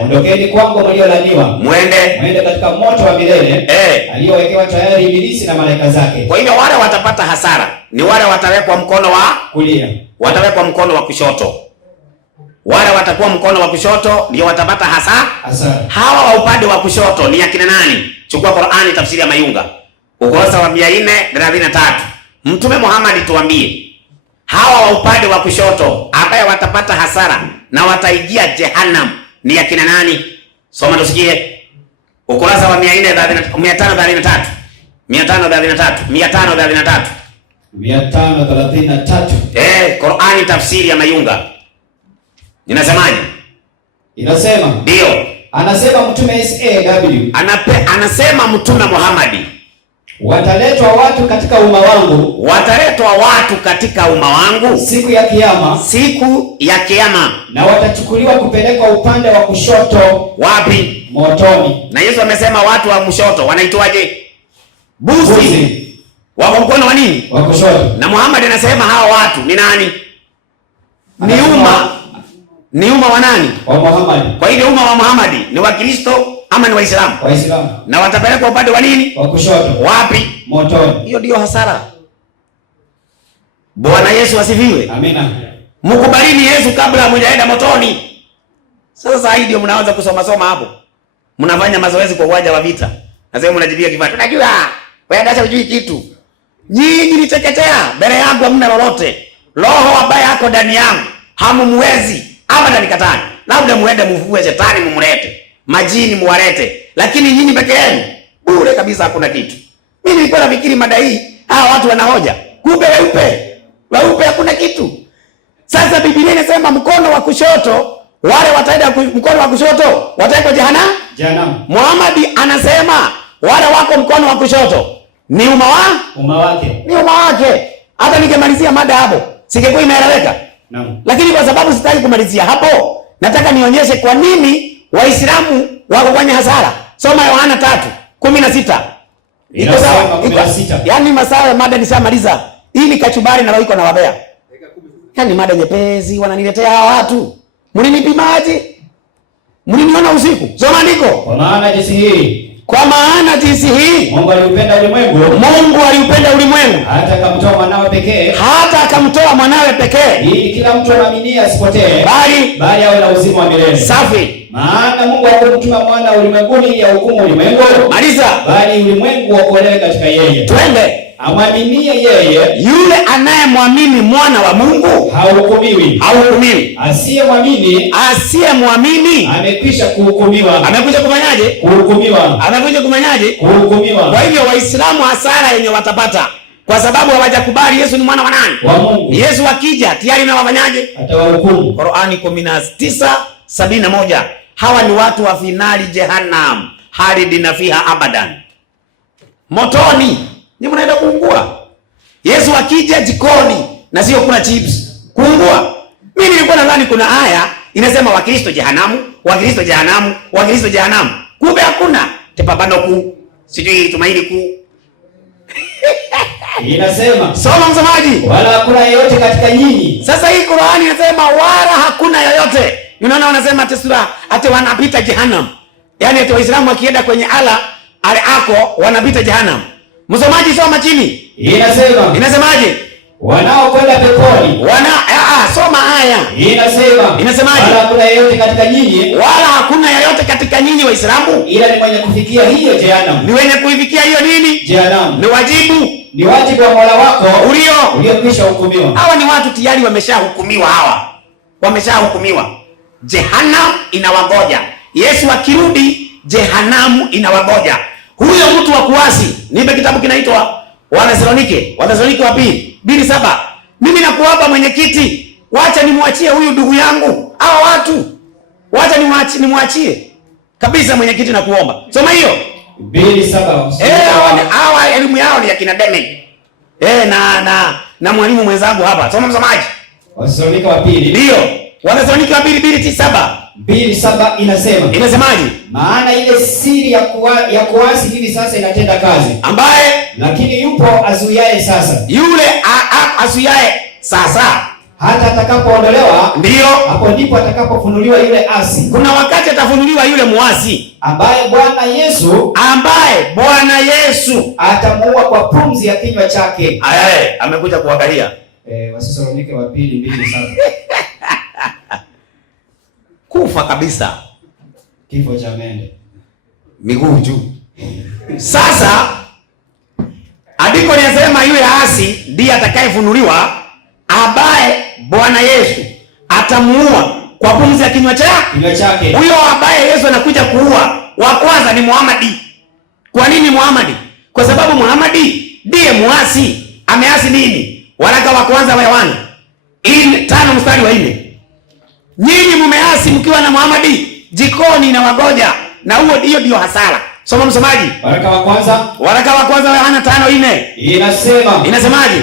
ondokeni kwangu mliolaniwa, mwende katika moto wa milele aliyowekewa tayari ibilisi na malaika zake. Kwa hiyo wale watapata hasara ni wale watawekwa mkono wa kulia, watawekwa mkono wa kushoto. Wale watakuwa mkono wa kushoto ndio watapata hasara. Hawa wa upande wa kushoto ni akina nani? Chukua Qur'ani tafsiri ya Mayunga ukurasa wa 433. Mtume Muhammad tuambie hawa wa upande wa kushoto ambaye watapata hasara na wataingia jehannam ni akina nani? Soma tusikie. Ukurasa wa 533. 533. Qur'ani tafsiri ya Mayunga. Inasemaje? Inasema. Ndio. Anasema Mtume SAW. Anasema Mtume Muhammad. Wataletwa watu katika umma wangu. Siku ya kiyama. Na watachukuliwa kupelekwa upande wa kushoto. Wapi? Motoni. Na Yesu amesema watu wa mshoto wanaitwaje? Buzi. Wako mkono wa nini? Wa kushoto. Na Muhammad anasema hawa watu ni nani? Ni umma wa nani? Wa Muhammad. Kwa hivyo umma wa Muhammad ni wa Kristo ama ni Waislamu? Waislamu. Na watapelekwa upande wa nini? Wa kushoto. Wapi? Motoni. Hiyo ndio hasara. Bwana Yesu asifiwe. Amina. Mkubalini Yesu kabla hamjaenda motoni. Sasa hii ndio mnaanza kusoma hapo. Mnafanya mazoezi kwa uwanja wa vita. Nasema mnajibia kifaa. Unajua, wewe hata hujui kitu. Nyinyi niteketea, mbele yangu hamna lolote. Roho ambaye yako ndani yangu hamumwezi abada nikatani. Labda muende mvue shetani mumlete. Majini muwalete. Lakini nyinyi peke yenu bure kabisa hakuna kitu. Mimi nilikuwa nafikiri mada hii hawa watu wanahoja. Kumbe weupe hakuna kitu. Sasa Biblia inasema mkono wa kushoto, wale wataenda mkono wa kushoto wataenda jehanamu. Muhammad anasema wale wako mkono wa kushoto ni umma wake. Ni umma wake. Hata nikimalizia mada hapo, singekuwa imeeleweka. Naam. Lakini kwa sababu sitaki kumalizia hapo, nataka nionyeshe kwa nini Waislamu wako kwenye hasara. Soma Yohana 3:16. Iko sawa? Yaani masaa ya mada nishamaliza. Hii ni kachubari na iko na wabea. Yaani mada nyepesi wananiletea hawa watu. Mlinipimaje? Mliniona usiku? Soma andiko. Kwa maana jinsi hii Mungu aliupenda ulimwengu hata akamtoa mwanawe pekee ili kila mtu aamini asipotee bali awe na uzima wa milele. Safi. Maana Mungu hakumtuma mwana ulimwenguni ili ahukumu ulimwengu, maliza, bali ulimwengu uokolewe katika yeye. Twende. Amwaminie yeye, yule anayemwamini mwana wa Mungu hahukumiwi. Asiyemwamini amekwisha kuhukumiwa. Amekwisha kufanyaje? Kuhukumiwa. Kwa hivyo Waislamu hasara yenye watapata kwa sababu hawajakubali Yesu ni mwana wa nani? Wa Mungu. Yesu akija tayari na wafanyaje? Atawahukumu. Qur'ani 19:71. Hawa ni watu wa finali jehannam, halidina fiha abadan. Motoni. Ni mnaenda kuungua. Yesu akija jikoni na sio kuna chips. Kuungua. Mimi nilikuwa nadhani kuna aya inasema Wakristo jehanamu. Kumbe hakuna. Tepabano kuu. Sijui tumaini kuu. Inasema. Soma msomaji. Wala hakuna yeyote katika nyinyi. Sasa hii Qur'ani inasema wala hakuna yeyote. Unaona wanasema tesura ate wanapita jehanamu. Yaani ati Waislamu wakienda kwenye ale ako wanapita jehanamu. Msomaji soma chini. Inasemaje? Wanaokwenda peponi. Soma aya. Inasemaje? Wala hakuna yeyote katika nyinyi Waislamu ila ni mwenye kufikia hiyo jehanamu. Ni wenye kuifikia hiyo nini? Jehanamu. Ni wajibu wa Mola wako uliokwisha hukumiwa. Hawa ni watu tayari wameshahukumiwa hawa. Wameshahukumiwa. Jehanamu inawagoja. Yesu akirudi jehanamu inawagoja. Huyo mtu wa kuasi, nipe kitabu kinaitwa Wathesalonike wa pili 2:7. Mimi nakuomba mwenyekiti, wacha nimwachie huyu ndugu yangu. Hawa watu wacha nimwachie kabisa mwenyekiti, nakuomba. Soma hiyo 2:7. Hawa elimu yao ni ya kina Deme. na mwalimu mwenzangu hapa. Soma msomaji. Wathesalonike wa pili. Ndio. Wathesalonike wa pili 2:7. 2:7 inasema. Inasemaje? Maana ile siri ya kuasi hivi sasa inatenda kazi. Ambaye lakini yupo azuiaye sasa. Yule azuiaye sasa hata atakapoondolewa, ndio hapo ndipo atakapofunuliwa yule asi. Kuna wakati atafunuliwa yule muasi ambaye Bwana Yesu atamuua kwa pumzi ya kinywa chake. Amekuja kuangalia. Wathesalonike wa pili 2:7. Kufa kabisa. Kifo cha mende. Miguu juu. Sasa andiko linasema yule asi ndiye atakayefunuliwa, ambaye Bwana Yesu atamuua kwa pumzi ya kinywa chake. Huyo ambaye Yesu anakuja kuua wa kwanza ni Muhamadi. Kwa nini Muhamadi? Kwa sababu Muhamadi ndiye muasi. Ameasi nini? Waraka wa kwanza wa Yohana 5:4. Nyinyi mumeasi mkiwa na Muhamadi jikoni na wagoja, na hiyo ndio hasara. Soma msomaji. Waraka wa kwanza wa Yohana 5:4. Inasemaje?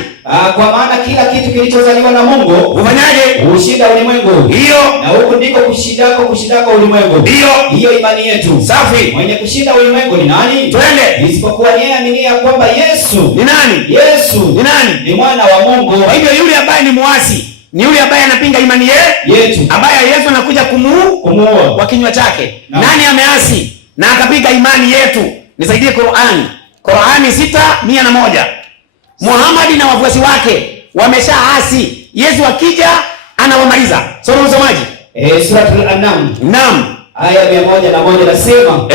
Kwa maana kila kitu kilichozaliwa na Mungu ufanyaje? Ushinda ulimwengu. Hiyo. Na huko ndiko kushindako ulimwengu. Hiyo imani yetu. Safi. Mwenye kushinda ulimwengu ni nani? Twende. Isipokuwa yeye aminiye kwamba Yesu ni nani? Yesu ni nani? Ni mwana wa Mungu. Kwa hivyo yule ambaye ni muasi ni yule ambaye anapinga imani yetu, ambaye Yesu anakuja kumuua kwa kinywa chake. Nani ameasi na akapiga imani yetu? Nisaidie Qur'ani 6:101. Muhamadi na wafuasi wake wameshaasi. Yesu akija anawamaliza. Soma msomaji. Suratul An'am. Naam. Aya 101 nasema.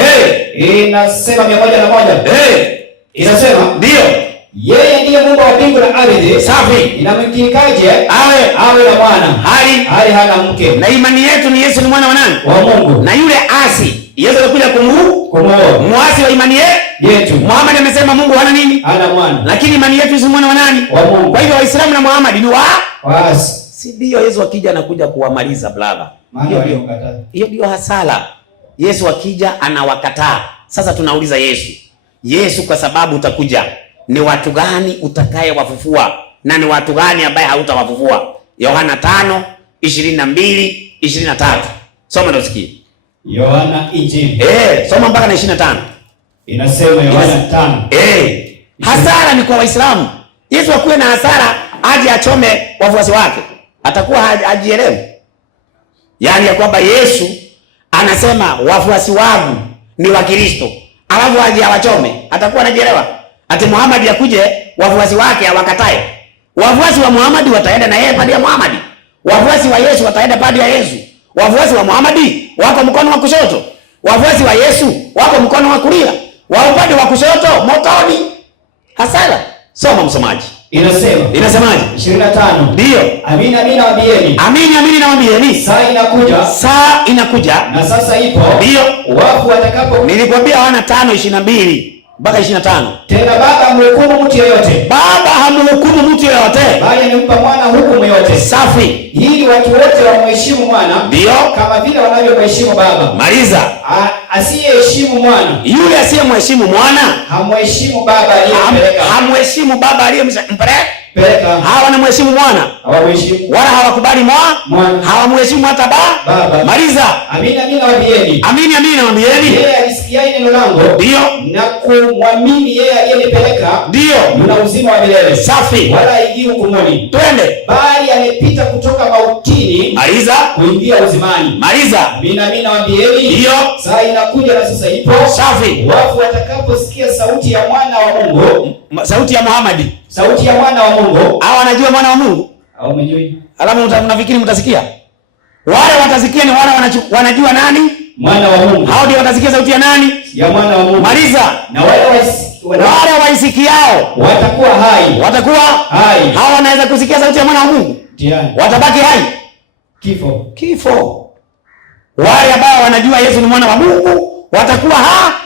Inasema 101. Inasema ndio. Yeye ndiye Mungu wa mbingu na ardhi. Safi. Inamkikaje awe na mwana hali hana mke. Na imani yetu ni Yesu ni mwana wa nani? Wa Mungu. Na yule asi Yesu alikuja kumuua. Muasi wa imani yetu. Muhammad amesema Mungu hana nini? Hana mwana. Lakini imani yetu ni mwana wa nani? Wa Mungu. Kwa hivyo Waislamu na Muhammad ni waasi. Si ndio Yesu akija anakuja kuwamaliza brother. Hiyo ndio hasara. Yesu akija anawakataa. Sasa tunauliza Yesu kwa sababu utakuja, ni watu gani utakayewafufua na ni watu gani ambaye hautawafufua? Yohana 5:22-23. Soma ndio sikie. Yohana Injili. Soma mpaka na 25. Inasema Yohana 5. Hasara ni kwa Waislamu. Yesu akuwe na hasara aje achome wafuasi wake. Atakuwa hajielewi. Yaani ya kwamba Yesu anasema wafuasi wangu ni wa Kristo. Alafu aje awachome. Atakuwa anajielewa. Ati Muhammad yakuje wafuasi wake awakatae. Wafuasi wa Muhammad wataenda na yeye padi ya Muhammad. Wafuasi wa Yesu wataenda padi ya Yesu. Wafuasi wa Muhammad wako mkono wa kushoto. Wafuasi wa Yesu wako mkono wa kulia. Wa upande wa kushoto motoni. Hasara. Soma msomaji. Inasemaje? 25. Ndio. Amini nawaambieni. Saa inakuja. Na sasa ipo. Ndio. Wafu watakapo. Nilikwambia Yohana 5:22 mpaka 25. Tena Baba hamhukumu mtu yeyote. Bali anampa mwana hukumu yote. Safi. Ili watu wote wamheshimu mwana. Ndio. Kama vile wanavyomheshimu Baba. Maliza. Asiyeheshimu mwana. Yule asiyemheshimu mwana hamheshimu Baba aliyempeleka. Hamheshimu Baba aliyempeleka. Hawa wanamheshimu mwana. Hawamheshimu. Wala hawakubali mwana. Hawamheshimu hata Baba. Maliza. Amini nawaambieni. Yeye alisikia neno langu. Ndio. Na kumwamini yeye aliyenipeleka. Ndio. Una uzima wa milele. Safi. Wala haingii hukumuni. Twende. Bali amepita kutoka mautini. Maliza. Kuingia uzimani. Maliza. Amini nawaambieni. Ndio. Saa inakuja na sasa ipo. Safi. Wafu watakaposikia sauti ya mwana wa Mungu. Sauti ya Muhammad. Sauti ya mwana wa Mungu. Hao wanajua mwana wa Mungu? Au umejui? Alafu unafikiri mtasikia? Wale watasikia ni wale wanajua nani? Mwana wa Mungu. Hao ndio watasikia sauti ya nani? Ya mwana wa Mungu. Maliza. Na wale waisikiao watakuwa hai. Hao wanaweza kusikia sauti ya mwana wa Mungu? Ndiyo. Watabaki hai? Kifo. Wale ambao wanajua Yesu ni mwana wa Mungu watakuwa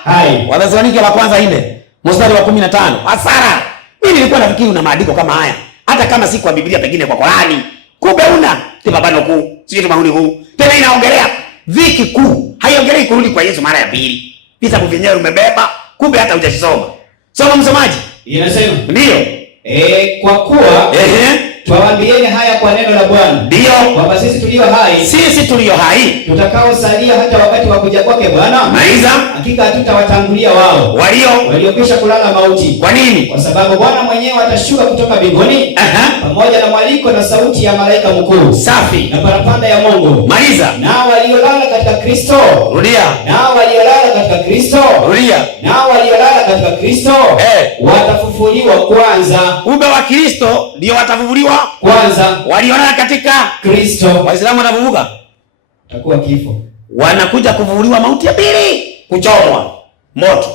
hai. Wathesalonike wa kwanza 4:15. Hasara. Mimi nilikuwa nafikiri una maandiko kama haya. Hata kama si kwa Biblia pengine kwa Qur'ani. Kumbe una tibabano kuu. Sio mahuni kuu. Tena inaongelea viki kuu. Haiongelei kurudi kwa Yesu mara ya pili. Vitabu vyenyewe umebeba, kumbe hata hujasoma. Soma msomaji. Inasema. Ndio. Kwa kuwa twawaambieni haya kwa neno la Bwana, ndio kwamba sisi tulio hai tutakaosalia hata wakati wa kuja kwake Bwana, maiza, hakika hatutawatangulia wao waliokwisha kulala mauti. Kwa nini? Kwa sababu Bwana mwenyewe atashuka kutoka mbinguni pamoja na mwaliko na sauti ya malaika mkuu, safi, na parapanda ya Mungu. Maliza. Nao waliolala katika Kristo, rudia, nao waliolala katika Kristo, rudia, nao waliolala katika Kristo watafufuliwa kwanza. Ube wa Kristo ndio watafufuliwa kwanza. Waliolala katika Kristo, Waislamu watafufuka, takuwa kifo, wanakuja kufufuliwa mauti ya pili, kuchomwa moto.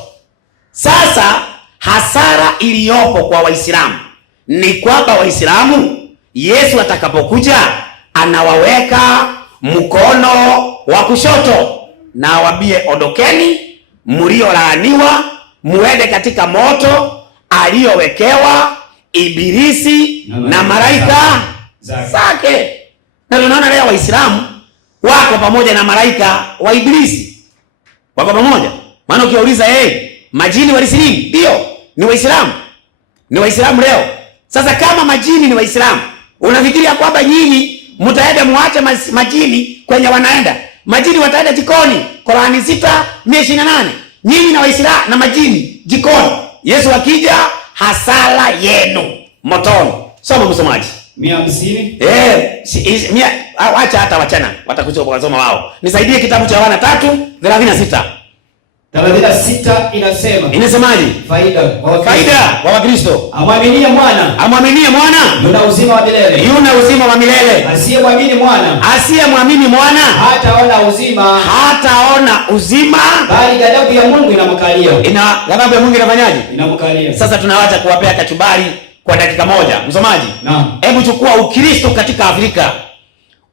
Sasa hasara iliyopo kwa Waislamu ni kwamba Waislamu Yesu atakapokuja anawaweka mkono wa kushoto na awaambie, ondokeni mliolaaniwa muende katika moto aliyowekewa Ibilisi na malaika zake. Na tunaona leo Waislamu wako pamoja na malaika wa Ibilisi, wako pamoja. Maana ukiuliza majini walisilimu, ndio ni Waislamu, ni Waislamu leo. Sasa kama majini ni Waislamu, unafikiria kwamba nyinyi mtaenda muache majini kwenye wanaenda? Majini wataenda jikoni, Qur'ani 6:128. Nyinyi na Waislamu na majini jikoni. Yesu akija hasara yenu motoni. Soma msomaji. 150. Acha hata wachana, watakuja kusoma wao. Nisaidie kitabu cha Yohana 3:36. 36 inasemaje? Faida kwa Wakristo. Amwaminie mwana yuna uzima wa milele. Asiyemwamini mwana hataona uzima, bali ghadhabu ya Mungu inamkalia. Ghadhabu ya Mungu inafanyaje? Inamkalia. Sasa tunawacha kuwapea kachumbari kwa dakika moja. Msomaji, hebu chukua Ukristo katika Afrika,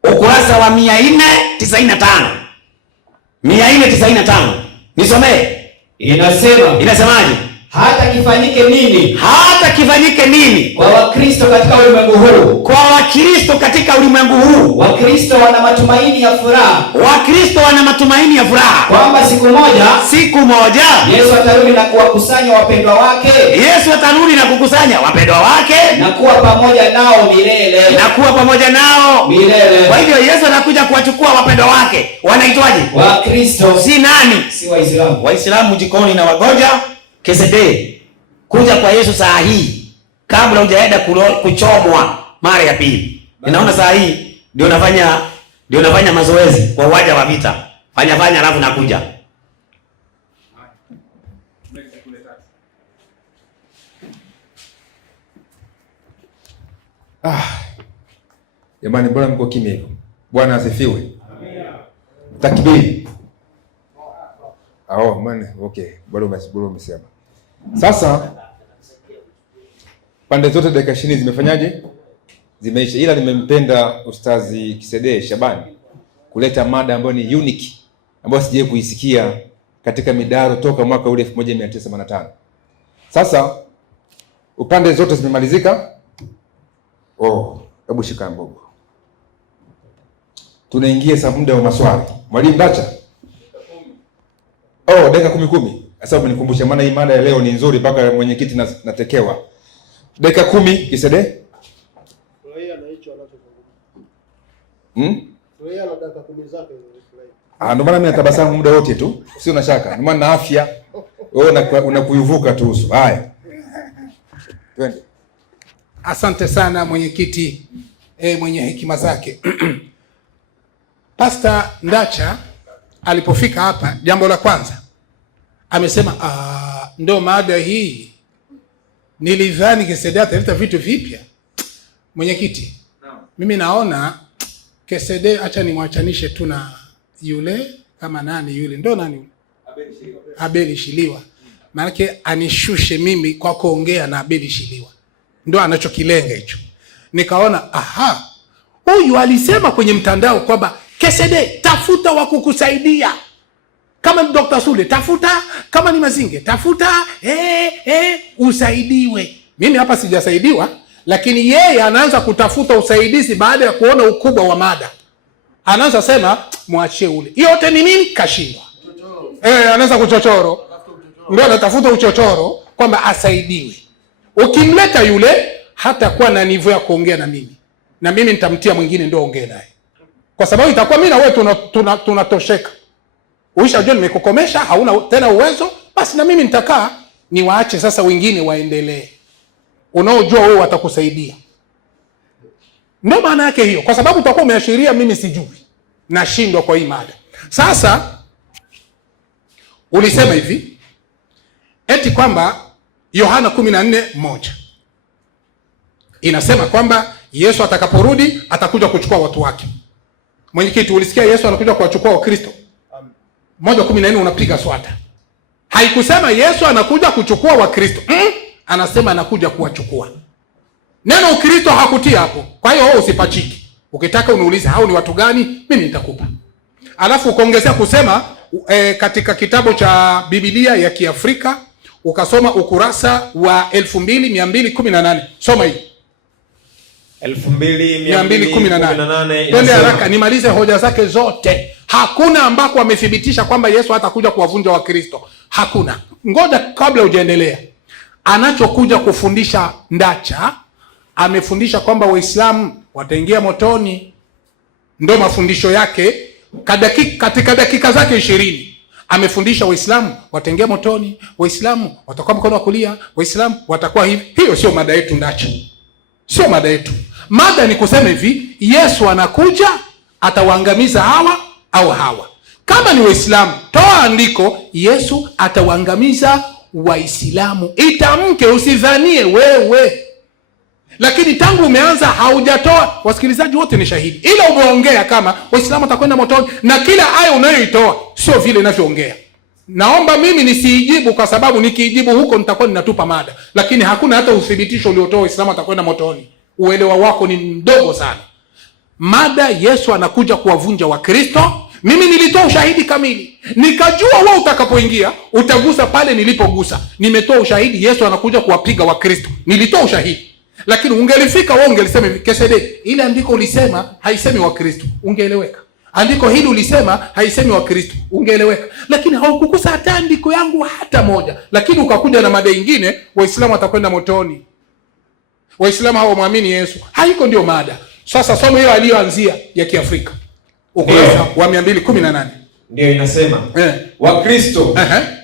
ukurasa wa 495. 495. Nisomee. Inasemaje? Hata kifanyike nini kwa Wakristo katika ulimwengu huu? Kwa Wakristo katika ulimwengu huu, Wakristo wana matumaini ya furaha, kwamba siku moja Yesu atarudi na kuwakusanya wapendwa wake. Na kuwa pamoja nao milele. Kwa hivyo Yesu anakuja kuwachukua wapendwa wake. Wanaitwaje? Wakristo. Si nani? Si Waislamu. Waislamu jikoni na wagoja kesede kuja kwa Yesu saa hii, kabla hujaenda kuchomwa mara ya pili. Ninaona saa hii ndio nafanya mazoezi kwa uwanja wa vita. Fanya alafu nakuja. Jamani, mbona mko kimya hivyo? Bwana asifiwe. Takbiri. Okay, bado umesema. Sasa pande zote dakika 20 zimefanyaje? Zimeisha, ila nimempenda Ustazi Kisedee Shabani kuleta mada ambayo ni unique, ambayo sijawahi kuisikia katika midaro toka mwaka ule 1985. Sasa upande zote zimemalizika. Hebu shika mbogo. Tunaingia saa muda wa maswali. Mwalimu Dacha. Dakika 10. Sasa umenikumbusha, maana hii mada ya leo ni nzuri mpaka mwenyekiti natekewa. Dakika 10 Kisede. Furahia na hicho anachozungumza. Furahia na dakika 10 zake. Ndio maana mimi natabasamu muda wote tu. Sio na shaka. Ndio maana na afya. Wewe unakuivuka tu uso. Haya. Twende. Asante sana mwenyekiti, mwenye hekima zake. Pastor Ndacha alipofika hapa, jambo la kwanza amesema ndo mada hii, nilidhani Kesede ataleta vitu vipya. Mwenyekiti, mimi naona Kesede, acha nimwachanishe tu na yule kama nani yule, ndo nani yule? Abeli Shiliwa. Maanake anishushe mimi kwa kuongea na Abeli Shiliwa, ndo anachokilenga hicho. Nikaona huyu alisema kwenye mtandao kwamba Kesede, tafuta wa kukusaidia. Kama ni Dr. Sule tafuta, kama ni Mazinge tafuta, usaidiwe. Mimi hapa sijasaidiwa, lakini yeye anaanza kutafuta usaidizi baada ya kuona ukubwa wa mada. Anaanza sema mwachie ule. Yote ni nini? Kashindwa. Anaanza kuchochoro. Ndio anatafuta uchochoro kwamba asaidiwe. Ukimleta yule hata kuwa na nivo ya kuongea na mimi nitamtia mwingine ndio ongee naye, kwa sababu itakuwa mimi na wewe tunatosheka. Uishajua nimekukomesha, hauna tena uwezo, basi na mimi nitakaa niwaache sasa wengine waendelee, unaojua wewe watakusaidia. Ndio maana yake hiyo, kwa sababu utakuwa umeashiria mimi sijui, nashindwa kwa hii mada. Sasa ulisema hivi eti kwamba Yohana 14:1 inasema kwamba Yesu atakaporudi atakuja kuchukua watu wake. Mwenyekiti, ulisikia Yesu anakuja kuwachukua Wakristo? 1:14 unapiga swata. Haikusema Yesu anakuja kuchukua Wakristo. Anasema anakuja kuwachukua. Neno Ukristo hakutia hapo. Kwa hiyo wewe usipachiki. Ukitaka uniulize hao ni watu gani, mimi nitakupa. Alafu ukaongezea kusema katika kitabu cha Biblia ya Kiafrika ukasoma ukurasa wa 2218. Soma hii. 2218. Twende haraka nimalize hoja zake zote. Hakuna ambako amethibitisha kwamba Yesu hatakuja kuwavunja Wakristo. Hakuna. Ngoja kabla hujaendelea. Anachokuja kufundisha Ndacha, amefundisha kwamba Waislamu wataingia motoni. Ndio mafundisho yake. Katika dakika zake 20 amefundisha Waislamu wataingia motoni, Waislamu watakuwa mkono wa kulia, Waislamu watakuwa hivi. Hiyo sio mada yetu Ndacha. Sio mada yetu. Mada ni kusema hivi, Yesu anakuja atawaangamiza hawa au hawa. Kama ni Waislamu, toa andiko Yesu atawaangamiza Waislamu. Itamke, usidhanie wewe. Lakini tangu umeanza haujatoa, wasikilizaji wote ni shahidi. Ila umeongea kama Waislamu watakwenda motoni na kila aya unayoitoa sio vile inavyoongea. Naomba mimi nisijibu kwa sababu nikijibu huko nitakuwa ninatupa mada. Lakini hakuna hata uthibitisho uliotoa Waislamu watakwenda motoni. Uelewa wako ni mdogo sana. Mada Yesu anakuja kuwavunja Wakristo. Mimi nilitoa ushahidi kamili. Nikajua wewe utakapoingia utagusa pale nilipogusa. Nimetoa ushahidi Yesu anakuja kuwapiga Wakristo. Nilitoa ushahidi. Lakini ungelifika wewe ungelisema Kesede, ile andiko ulisema haisemi Wakristo, ungeeleweka. Andiko hili ulisema haisemi Wakristo, ungeeleweka. Lakini haukugusa hata andiko yangu hata moja. Lakini ukakuja na mada nyingine, Waislamu watakwenda motoni, Waislamu hawamwamini Yesu. Haiko ndio mada. Sasa somo hiyo aliyoanzia ya Kiafrika ukurasa wa 218 ndio inasema Wakristo,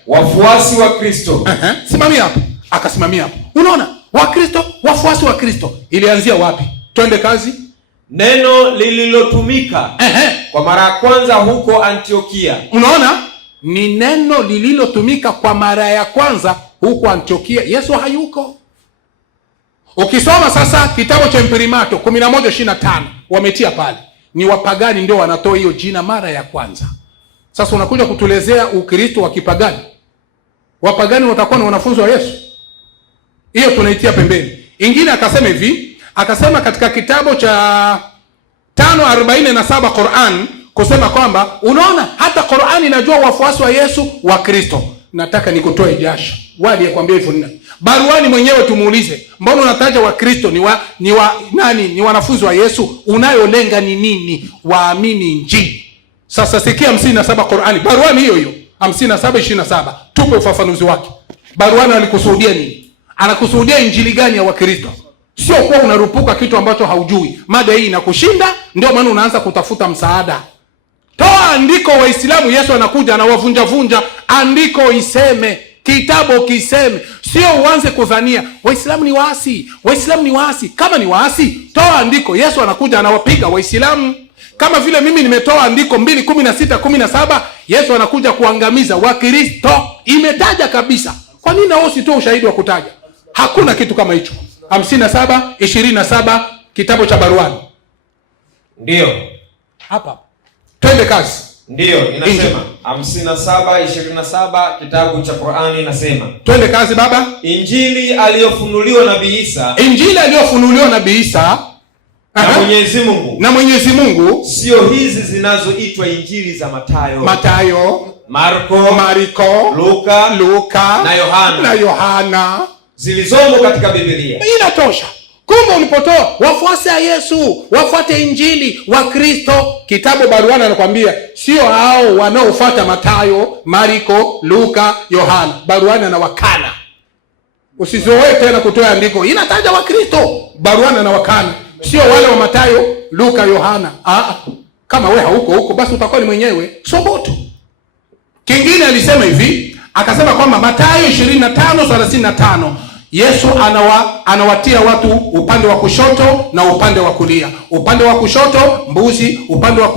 wafuasi wa Kristo. Simamia hapo. Akasimamia hapo. Unaona? Wakristo, wafuasi wa Kristo. Ilianzia wapi? Twende kazi. Neno lililotumika kwa mara ya kwanza huko Antiokia. Unaona? Ni neno lililotumika kwa mara ya kwanza huko Antiokia. Yesu hayuko. Ukisoma sasa kitabu cha Imprimato 11:25 wametia pale. Ni wapagani ndio wanatoa hiyo jina mara ya kwanza. Sasa unakuja kutulezea Ukristo wa kipagani. Wapagani watakuwa na wanafunzi wa Yesu. Hiyo tunaitia pembeni. Ingine akasema hivi, akasema katika kitabu cha 5:47 Qur'an kusema kwamba unaona hata Qur'an inajua wafuasi wa Yesu wa Kristo. Nataka nikutoe jasho. Wali yakwambia hivyo nini? Baruani mwenyewe tumuulize, mbona unataja wa Kristo ni wanafunzi wa Yesu? Unayolenga ni nini? Waamini Injili. Sasa sikia 57 Qur'ani. Baruani hiyo hiyo 57:27. Tupe ufafanuzi wake. Baruani alikusudia nini? Anakusudia Injili gani ya Wakristo? Sio kwa unarupuka kitu ambacho haujui. Mada hii inakushinda, ndio maana unaanza kutafuta msaada. Toa andiko Waislamu Yesu anakuja na wavunja. Andiko iseme, kitabu kiseme. Sio uanze kudhania Waislamu ni waasi. Waislamu ni waasi. Kama ni waasi, toa andiko Yesu anakuja anawapiga Waislamu. Kama vile mimi nimetoa andiko 2:16-17 Yesu anakuja kuangamiza Wakristo. Imetaja kabisa. Kwa nini nao usitoe ushahidi wa kutaja? Hakuna kitu kama hicho. 57:27 kitabu cha Baruani. Ndio. Hapa. Twende kazi. Ndio, inasema 57:27 kitabu cha Qur'ani inasema. Twende kazi baba. Injili aliyofunuliwa Nabii Isa. Injili aliyofunuliwa Nabii Isa na Mwenyezi Mungu sio hizi zinazoitwa injili za Matayo, Marko, Luka na Yohana zilizomo katika Biblia. Inatosha. Kumbe ulipotoa wafuasi wa Yesu wafuate Injili wa Kristo, kitabu Baruani anakuambia sio hao wanaofuata Matayo, Marko, Luka, Yohana. Baruani anawakana. Usizoee tena kutoa andiko. Inataja Wakristo, baruana na wakana. Sio wale wa Mathayo, Luka, Yohana. Kama we hauko huko basi utakuwa ni mwenyewe soboto. Kingine alisema hivi, akasema kwamba Mathayo 25:35 Yesu anawatia watu upande wa kushoto na upande wa kulia. Upande wa kushoto mbuzi, upande wa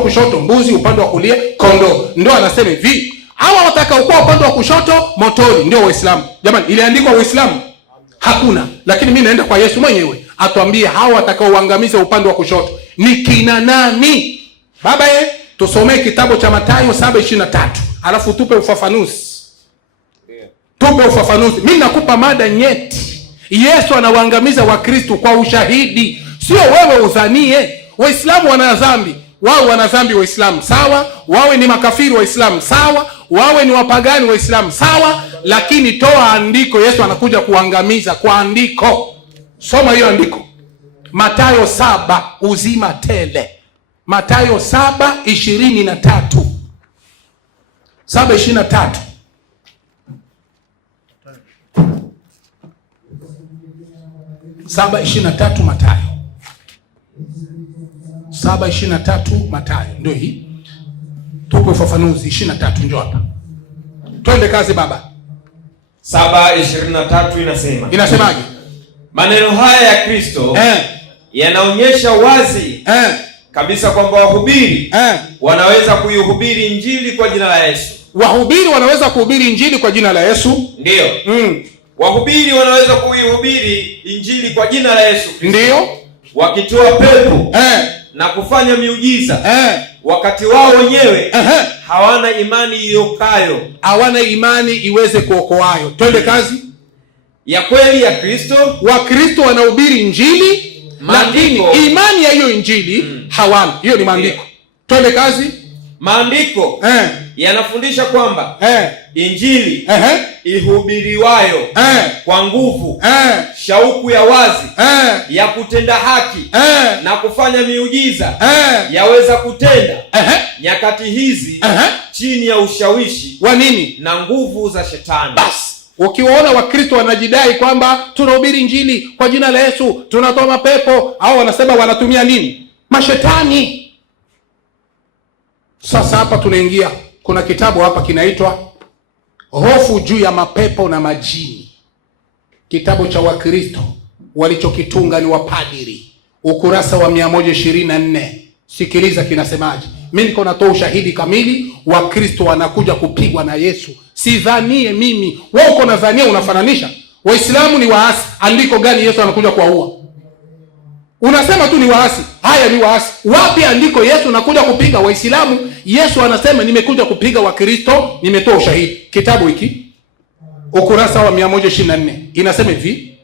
kushoto mbuzi, upande wa kulia kondoo. Ndio anasema hivi, hawa watakaokuwa upande wa kushoto motoni ndio Waislamu. Jamani, iliandikwa Waislamu? Hakuna. Lakini mimi naenda kwa Yesu mwenyewe atuambie hawa watakaoangamiza upande wa kushoto ni kina nani? Baba tusomee kitabu cha Mathayo 7:23 alafu tupe ufafanuzi. Tupe ufafanuzi. Mimi nakupa mada nyeti. Yesu anawaangamiza Wakristo kwa ushahidi. Sio wewe udhanie. Waislamu wana dhambi. Wao wana dhambi Waislamu. Sawa. Wawe ni makafiri Waislamu. Sawa. Wawe ni wapagani Waislamu. Sawa. Lakini toa andiko, Yesu anakuja kuangamiza kwa andiko. Soma hiyo andiko. Mathayo 7 uzima tele. Mathayo 7:23. 7:23. 7:23 Mathayo. 7:23 Mathayo. Ndio hii. Tupe ufafanuzi 23 njoo hapa. Twende kazi baba. 7:23 inasema. Inasemaje? Maneno haya ya Kristo yanaonyesha wazi kabisa kwamba wahubiri wanaweza kuihubiri injili kwa jina la Yesu. Wahubiri wanaweza kuhubiri injili kwa jina la Yesu? Ndio. Wahubiri wanaweza kuihubiri injili kwa jina la Yesu. Ndio. Wakitoa pepo na kufanya miujiza wakati wao wenyewe hawana imani iokayo, hawana imani iweze kuokoayo. Twende kazi. Ya kweli ya Kristo, Wakristo wanahubiri injili lakini imani ya hiyo injili hawana. Hiyo ni maandiko. Twende kazi. Maandiko yanafundisha kwamba injili ihubiriwayo kwa nguvu, shauku ya wazi ya kutenda haki na kufanya miujiza yaweza kutenda nyakati hizi chini ya ushawishi wa nini? Na nguvu za shetani. Basi ukiwaona Wakristo wanajidai kwamba tunahubiri injili kwa jina la Yesu, tunatoa mapepo, au wanasema wanatumia nini? Mashetani. Sasa hapa tunaingia, kuna kitabu hapa kinaitwa Hofu juu ya mapepo na majini. Kitabu cha Wakristo walichokitunga ni wapadiri, ukurasa wa 124. Sikiliza kinasemaje. Mimi niko natoa ushahidi kamili. Wakristo wanakuja kupigwa na Yesu. Sidhanie mimi. Wewe uko nadhania unafananisha. Waislamu ni waasi. Andiko gani Yesu anakuja kuwaua? Unasema tu ni waasi. Haya ni waasi. Wapi andiko Yesu anakuja kupiga Waislamu? Yesu anasema nimekuja kupiga Wakristo, nimetoa ushahidi. Kitabu hiki ukurasa wa 124 inasema hivi: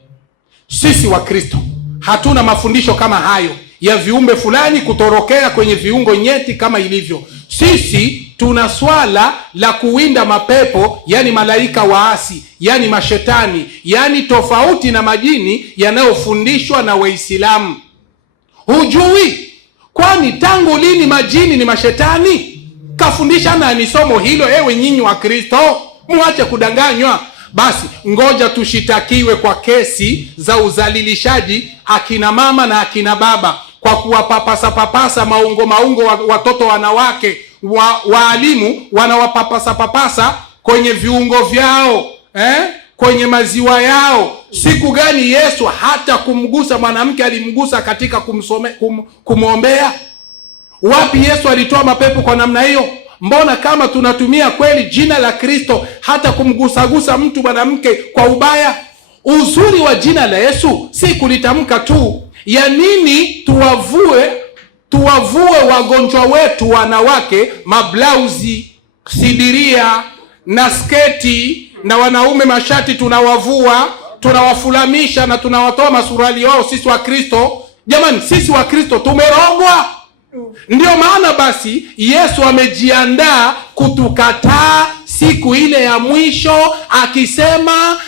sisi Wakristo hatuna mafundisho kama hayo ya viumbe fulani kutorokea kwenye viungo nyeti kama ilivyo. Sisi tuna swala la kuwinda mapepo, yani malaika waasi, yani mashetani, yani tofauti na majini yanayofundishwa na Waislamu. Hujui? Kwani tangu lini majini ni mashetani? Kafundisha nani somo hilo? Ewe nyinyi wa Kristo, muache kudanganywa. Basi ngoja tushitakiwe kwa kesi za uzalilishaji akina mama na akina baba kwa kuwapapasa maungo watoto wanawake, waalimu wanawapapasa kwenye viungo vyao, kwenye maziwa yao. Siku gani Yesu hata kumgusa mwanamke alimgusa katika kumwombea? Wapi Yesu alitoa mapepo kwa namna hiyo? Mbona kama tunatumia kweli jina la Kristo hata kumgusagusa mtu mwanamke kwa ubaya? Uzuri wa jina la Yesu si kulitamka tu. Ya nini tuwavue wagonjwa wetu wanawake mablauzi, sidiria na sketi, na wanaume mashati tunawavua, tunawafulamisha na tunawatoa masuruali wao sisi wa Kristo? Jamani, sisi wa Kristo tumerogwa. Ndio maana basi Yesu amejiandaa kutukataa siku ile ya mwisho, akisema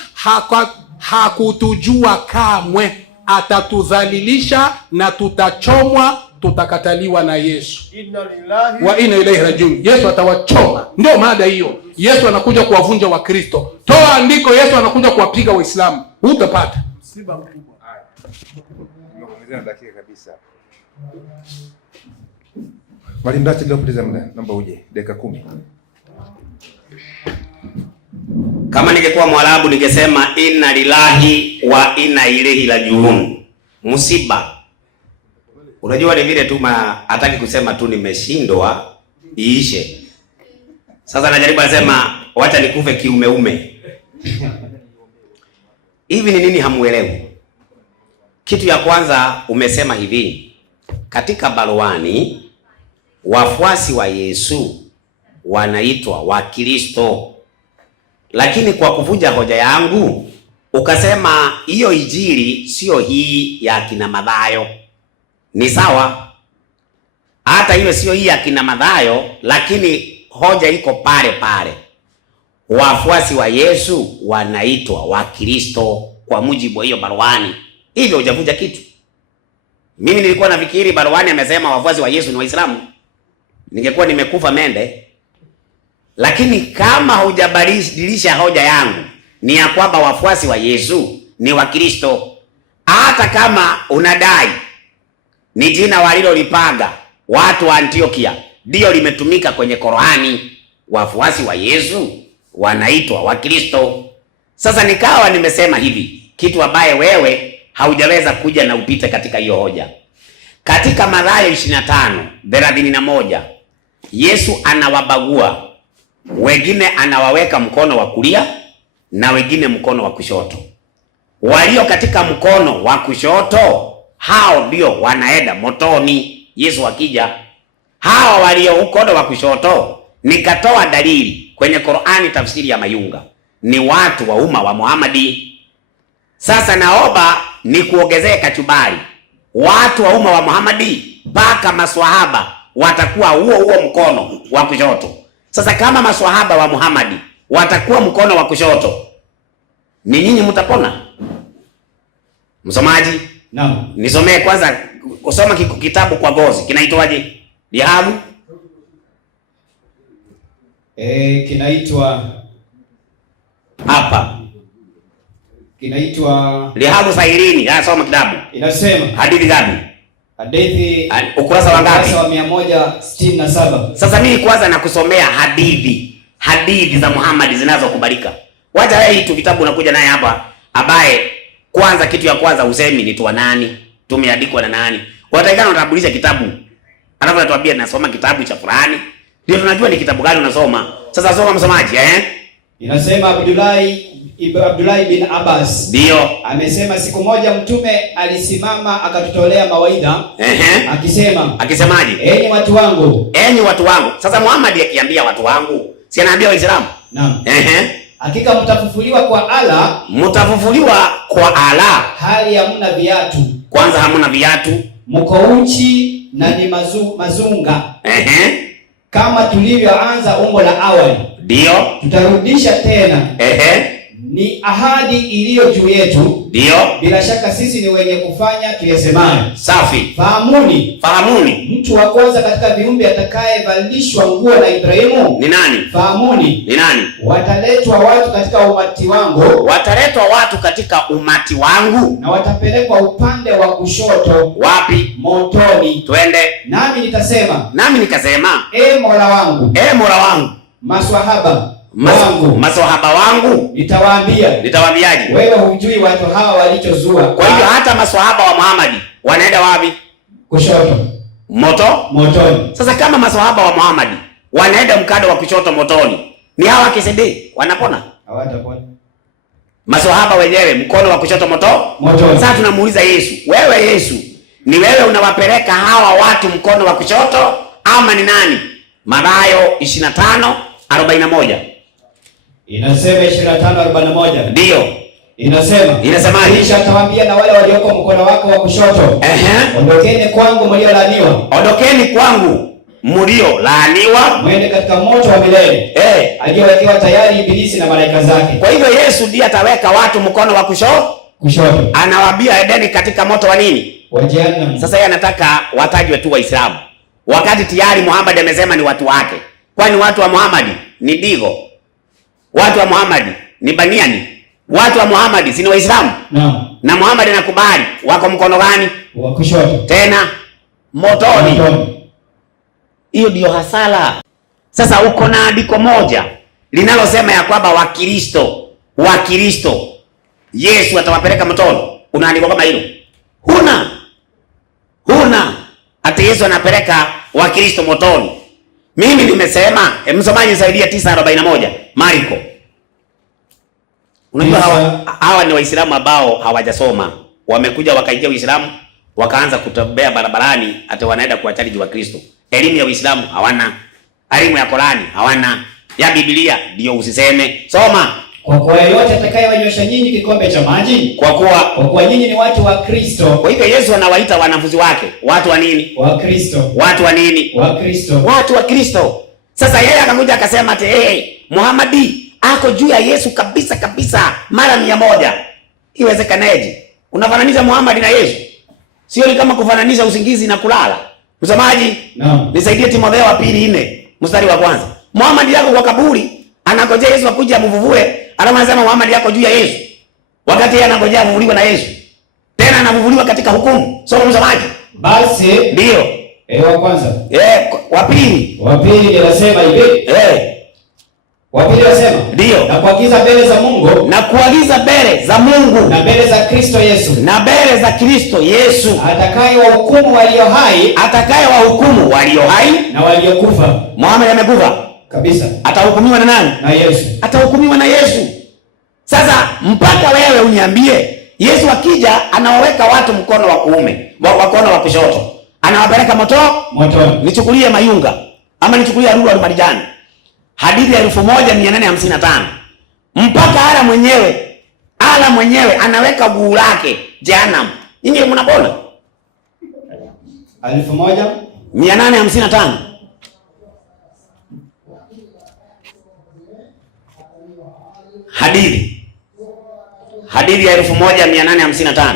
hakutujua kamwe, atatudhalilisha na tutachomwa tutakataliwa na Yesu. Wa inna ilaihi rajiun. Yesu atawachoma. Ndio mada hiyo. Yesu anakuja kuwavunja Wakristo. Toa andiko, Yesu anakuja kuwapiga Waislamu. Utapata msiba mkubwa. Nimeongezea dakika kabisa. Mwalimu Ndachi, ndio kupoteza muda. Naomba uje dakika 10. Kama ningekuwa Mwarabu ningesema inna lillahi wa inna ilaihi rajiun. Msiba. Unajua ni vile tu hataki kusema tu nimeshindwa iishe. Sasa najaribu nasema wacha nikufe kiumeume. Hivi ni nini hamuelewi? Kitu ya kwanza umesema hivi. Katika baruani wafuasi wa Yesu wanaitwa Wakristo. Lakini kwa kuvunja hoja yangu ukasema hiyo injili sio hii ya kina Mathayo. Ni sawa. Hata hiyo sio hii ya kina Mathayo, lakini hoja iko pale pale. Wafuasi wa Yesu wanaitwa Wakristo kwa mujibu wa hiyo baruani. Hivyo hujavunja kitu. Mimi nilikuwa nafikiri baruani amesema wafuasi wa Yesu ni Waislamu. Ningekuwa nimekufa mende. Lakini kama hujabadilisha hoja yangu ni ya kwamba wafuasi wa Yesu ni Wakristo, hata kama unadai ni jina walilolipaga watu wa Antiokia ndio limetumika kwenye Qur'ani, wafuasi wa Yesu wanaitwa Wakristo. Sasa nikawa nimesema hivi, kitu ambaye wewe haujaweza kuja na upite katika hiyo hoja. Katika Mathayo 25:31 Yesu anawabagua. Wengine anawaweka mkono wa kulia na wengine mkono wa kushoto. Walio katika mkono wa kushoto hao ndio wanaenda motoni Yesu akija. Hao walio mkono wa kushoto nikatoa dalili kwenye Qur'ani, tafsiri ya Mayunga, ni watu wa umma wa Muhammadi. Sasa naomba nikuongezee kachubari. Watu wa umma wa Muhammadi mpaka maswahaba watakuwa huo mkono wa kushoto. Sasa kama maswahaba wa Muhammadi watakuwa mkono wa kushoto, ni nyinyi mtapona? Msomaji? Naam. Nisomee kwanza, usoma kitabu kwa gozi. Kinaitwaje? Lihabu? Kinaitwa hapa. Kinaitwa Lihabu Sahirini. Soma kitabu. Inasema hadithi gapi? Hadithi ukurasa wa ngapi? Ukurasa wa 167. Sasa mimi kwanza nakusomea hadithi za Muhammad zinazokubalika. Wacha wewe tu vitabu unakuja naye hapa ambaye kwanza kitu ya kwanza usemi ni tuwa nani, tumeandikwa na nani. Wataikana unatambulisha kitabu. Alafu unatuambia nasoma kitabu cha fulani. Ndio tunajua ni kitabu gani unasoma. Sasa soma msomaji, Inasema Abdullah bin Abbas ndio amesema siku moja Mtume alisimama akatutolea mawaidha akisemaje? Enyi watu wangu. Sasa Muhammad akiambia watu wangu, si anaambia Waislamu? Naam. Hakika mtafufuliwa kwa Allah. Hali hamna viatu. Kwanza hamna viatu. Mko uchi na ni mazunga. Kama tulivyoanza umbo la awali. Ndio. Tutarudisha tena. Ni ahadi iliyo juu yetu. Ndio. Bila shaka sisi ni wenye kufanya tuyasemayo. Safi. Fahamuni. Mtu wa kwanza katika viumbe atakayevalishwa nguo na Ibrahimu ni nani? Fahamuni. Ni nani? Wataletwa watu katika umati wangu. Na watapelekwa upande wa kushoto. Wapi? Motoni. Twende. Nami nikasema. Mola wangu. Maswahaba wangu nitawaambiaje? Wewe hujui watu hawa walichozua. Kwa hivyo hata maswahaba wa Muhammad wanaenda wapi? Kushoto. Motoni. Sasa kama maswahaba wa Muhammad wanaenda mkado wa kushoto motoni, ni hawa kisidi wanapona? Hawatapona. Maswahaba wenyewe mkono wa kushoto motoni. Sasa tunamuuliza Yesu, wewe Yesu, ni wewe unawapeleka hawa watu mkono wa kushoto ama ni nani? Mathayo 25:41. Inasema 25:41. Ndio. Inasema kisha atawaambia na wale walioko mkono wako wa kushoto. Ondokeni kwangu mliolaaniwa. Mwende katika moto wa milele. Aliyowekewa tayari Ibilisi na malaika zake. Kwa hivyo Yesu ndiye ataweka watu mkono wa kushoto. Anawaambia edeni katika moto wa nini? wa jehanamu. Sasa yeye anataka watajwe tu Waislamu, wakati tayari Muhammad amesema ni watu wake. Kwani watu wa Muhammad ni Digo? Watu wa Muhammad ni Baniani? Watu wa Muhammad si ni Waislamu? Naam. Na Muhammad anakubali wako mkono gani? Wa kushoto. Tena motoni. Hiyo ndio hasara. Sasa uko na andiko moja linalosema ya kwamba Wakristo Yesu atawapeleka motoni. Una andiko kama hilo? Huna. Ati Yesu anapeleka Wakristo motoni. Mimi nimesema, msomaji saidia 9:41 Marko. Unajua hawa ni Waislamu ambao hawajasoma. Wamekuja wakaingia Uislamu, wakaanza kutembea barabarani ati wanaenda kuwachariji wa Kristo. Elimu ya Uislamu hawana. Elimu ya Qur'ani hawana. Ya Biblia ndio usiseme. Soma. Kwa kuwa yeyote atakayewanyosha nyinyi kikombe cha maji, kwa kuwa nyinyi ni watu wa Kristo. Kwa hivyo Yesu anawaita wanafunzi wake watu wa nini? Wa Kristo. Watu wa nini? Wa Kristo. Watu wa Kristo. Sasa yeye akakuja akasema ati Muhammadi ako juu ya Yesu kabisa mara 100. Iwezekanaje? Unafananisha Muhammad na Yesu? Sio ni kama kufananisha usingizi na kulala. Msamaji? Naam. Nisaidie Timotheo 2:4 mstari wa kwanza. Muhammad yako kwa kaburi anangojea Yesu akuje amvuvue, anasema Muhammad yako juu ya Yesu. Wakati yeye anangojea avuvuliwe na Yesu. Tena anavuvuliwa katika hukumu. Soma msamaji. Basi ndio. Wa kwanza. Wa pili. Wa pili anasema hivi. Wa pili anasema ndio. Na kuagiza mbele za Mungu. Na kuagiza mbele za Mungu. Na mbele za Kristo Yesu. Na mbele za Kristo Yesu. Atakayewahukumu walio hai. Atakayewahukumu walio hai. Na waliokufa. Muhammad amekufa. Kabisa. Atahukumiwa na nani? Na Yesu. Atahukumiwa na Yesu. Sasa mpaka wewe uniambie Yesu akija anawaweka watu mkono wa kuume, mkono wa kushoto. Anawapeleka motoni. Nichukulie Mayunga ama nichukulie Aruru Marijani. Hadithi ya 1855. Mpaka ala mwenyewe anaweka guu lake jehanamu. Ninyi mnapona? 1855. Hadithi ya 1855.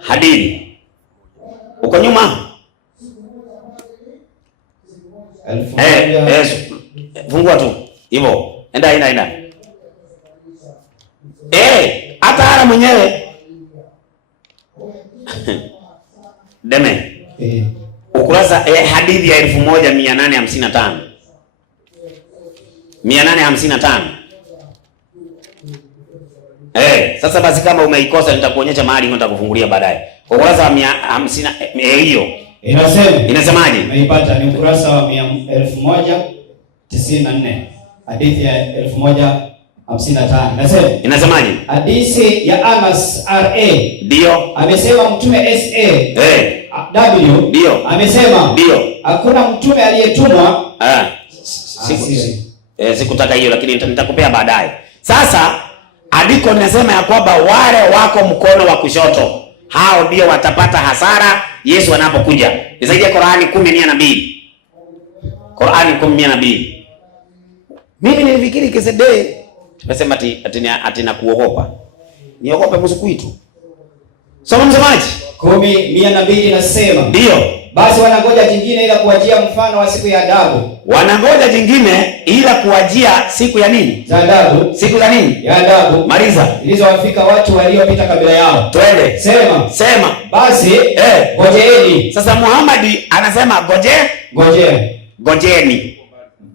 Hadithi. Uko nyuma? Fungua tu. Hivyo. Enda. Hata ara mwenyewe. Deme. Ukurasa hadithi ya 1855. 855. Sasa basi kama umeikosa nitakuonyesha mahali nitakufungulia baadaye. Ukurasa wa 50 hiyo. Inasemaje? Naipata ni ukurasa wa 1194. Hadithi ya 1055. Inasemaje? Hadithi ya Anas RA. Ndio. Amesema mtume SA. W. Ndio. Amesema. Ndio. Hakuna mtume aliyetumwa. Sikutaka hiyo lakini nitakupea baadaye. Sasa andiko linasema ya kwamba wale wako mkono wa kushoto hao ndio watapata hasara Yesu anapokuja. Nisaidie Qur'ani 10:102. Qur'ani 10:102. Mimi nilifikiri Kisedee tumesema ati na kuogopa. Niogope msukwitu. Soma msemaji. 10:102 nasema. Ndio. Basi wanangoja jingine ila kuwajia mfano wa siku ya adabu. Wanangoja jingine ila kuwajia siku ya nini? Za adabu. Siku za nini? Ya adabu. Maliza. Ilizowafika watu waliopita kabila yao. Twende. Sema. Basi ngojeeni. Sasa Muhammad anasema ngojeni.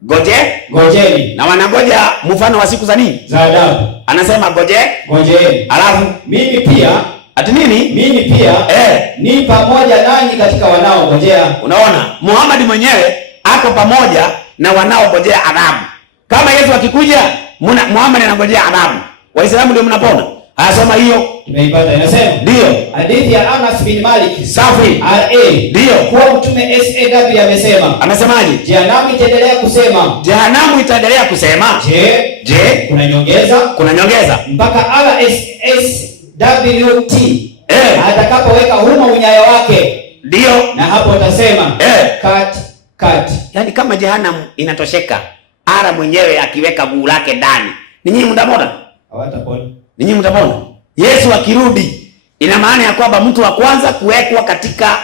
Ngojeni. Na wanangoja mfano wa siku za nini? Za adabu. Anasema ngojeni. Alafu mimi pia ati nini? Mimi pia ni pamoja nanyi katika wanaongojea. Unaona? Muhammad mwenyewe ako pamoja na wanaongojea adhabu. Kama Yesu akikuja, Muhammad anangojea adhabu. Waislamu ndio mnapona. Asoma hiyo. Tumeipata inasema. Ndio. Hadithi ya Anas bin Malik. Safi. RA. Ndio. Kwa mtume SAW amesema. Amesemaje? Jehanamu itaendelea kusema. Je, kuna nyongeza? Mpaka SWT atakapoweka humo unyayo wake. Ndio. Na hapo utasema cut. Yaani kama jehanamu inatosheka, ara mwenyewe akiweka guu lake ndani. Ninyi mtapona? Hawatapona. Ninyi mtapona? Yesu akirudi ina maana ya kwamba mtu wa kwanza kuwekwa katika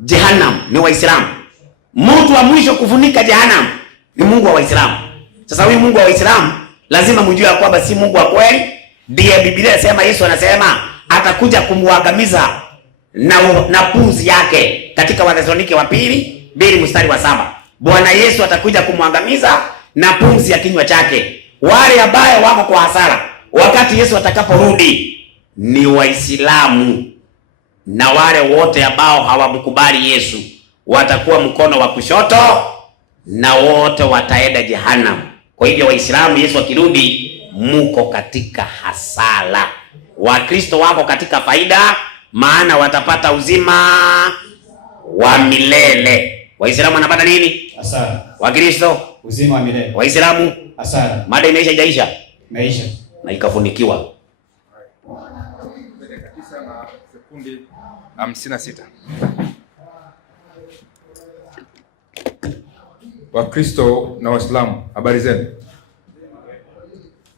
jehanamu ni Waislamu. Mtu wa mwisho kufunika jehanamu ni Mungu wa Waislamu. Sasa huyu Mungu wa Waislamu lazima mjue ya kwamba si Mungu wa kweli. Ndiye Biblia inasema, Yesu anasema atakuja kumwangamiza na pumzi yake katika Wathesalonike wa pili 2:7. Bwana Yesu atakuja kumwangamiza na pumzi ya kinywa chake. Wale ambao wako kwa hasara wakati Yesu atakaporudi ni Waislamu, na wale wote ambao hawamkubali Yesu watakuwa mkono wa kushoto na wote wataenda jehanamu. Kwa hivyo Waislamu, Yesu akirudi, muko katika hasara. Wakristo wako katika faida, maana watapata uzima wa milele. Waislamu wanapata nini? Hasara. Wakristo uzima wa milele. Waislamu hasara. Mada imeisha jaisha? Imeisha. Na ikafunikiwa. Dakika 9 na sekundi 56. Wakristo na Waislamu, habari zenu?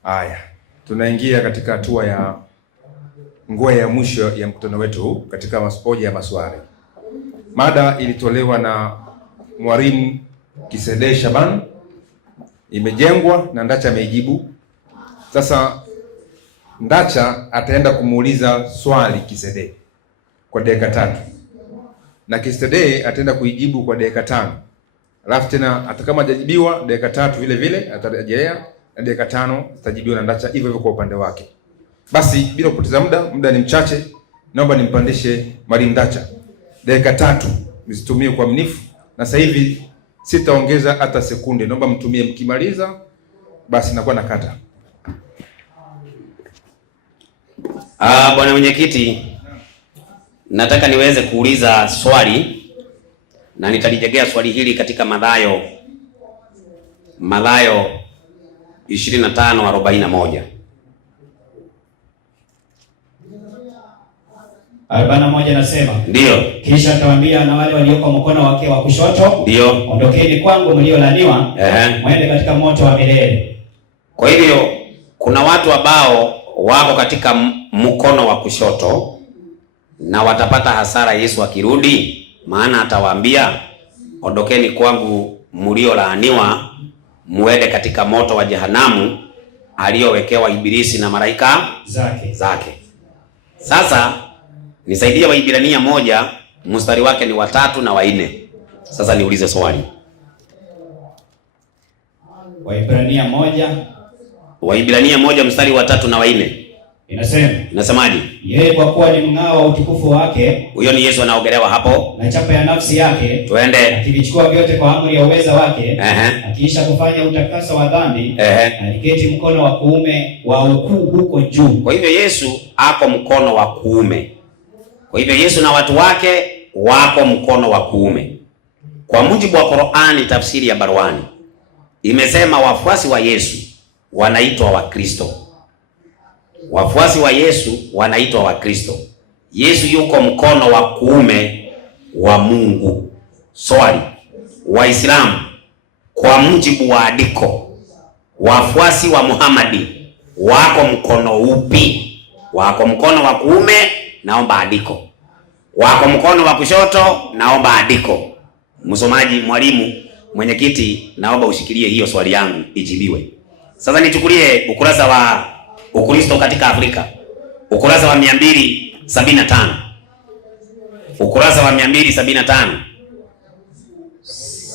Haya, tunaingia katika hatua ya ngwe ya mwisho ya mkutano wetu katika maspoja ya maswali. Mada ilitolewa na Mwalimu Kisedee Shaban, imejengwa na Ndacha ameijibu. Sasa Ndacha ataenda kumuuliza swali Kisedee kwa dakika 3 na Kisedee ataenda kuijibu kwa dakika 5. Alafu tena hata kama hajajibiwa dakika 3 vile vile atarejelea na dakika 5 zitajibiwa na Ndacha, hivyo hivyo kwa upande wake. Basi bila kupoteza muda ni mchache, naomba nimpandishe Mwalimu Ndacha. Dakika 3 msitumie kwa uaminifu, na sasa hivi sitaongeza hata sekunde. Naomba mtumie, mkimaliza basi nakuwa nakata. Bwana mwenyekiti, nataka niweze kuuliza swali na nitalijegea swali hili katika Mathayo 25:41. 41 nasema. Ndio. Kisha atawaambia na wale walioko mkono wake wa kushoto, ndio, ondokeni kwangu mliolaniwa, mwende katika moto wa milele. Kwa hivyo kuna watu ambao wako katika mkono wa kushoto na watapata hasara Yesu akirudi, maana atawaambia ondokeni kwangu mliolaaniwa, muende katika moto wa jehanamu aliyowekewa Ibilisi na malaika zake. Sasa nisaidie Waibrania 1 mstari wake ni 3 na 4. Sasa niulize swali. Waibrania 1 mstari wa 3 na 4. Inasemaje? Yeye kwa kuwa ni mng'ao wa utukufu wake. Huyo ni Yesu anaongelewa hapo. Na chapa ya nafsi yake. Twende. Akivichukua vyote kwa amri ya uweza wake. Akiisha kufanya utakaso wa dhambi. Aliketi mkono wa kuume wa ukuu huko juu. Kwa hivyo Yesu ako mkono wa kuume. Kwa hivyo Yesu na watu wake wako mkono wa kuume. Kwa mujibu wa Qur'ani, tafsiri ya Barwani imesema wafuasi wa Yesu wanaitwa Wakristo. Wafuasi wa Yesu wanaitwa Wakristo. Yesu yuko mkono wa kuume wa Mungu. Swali, Waislamu kwa mujibu wa andiko, wafuasi wa Muhammadi wako mkono upi? Wako mkono wa kuume? Naomba andiko. Wako mkono wa kushoto? Naomba andiko. Msomaji, mwalimu, mwenyekiti, naomba ushikilie hiyo swali yangu ijibiwe. Sasa nichukulie ukurasa wa Ukristo katika Afrika, ukurasa wa 275. Ukurasa wa 275.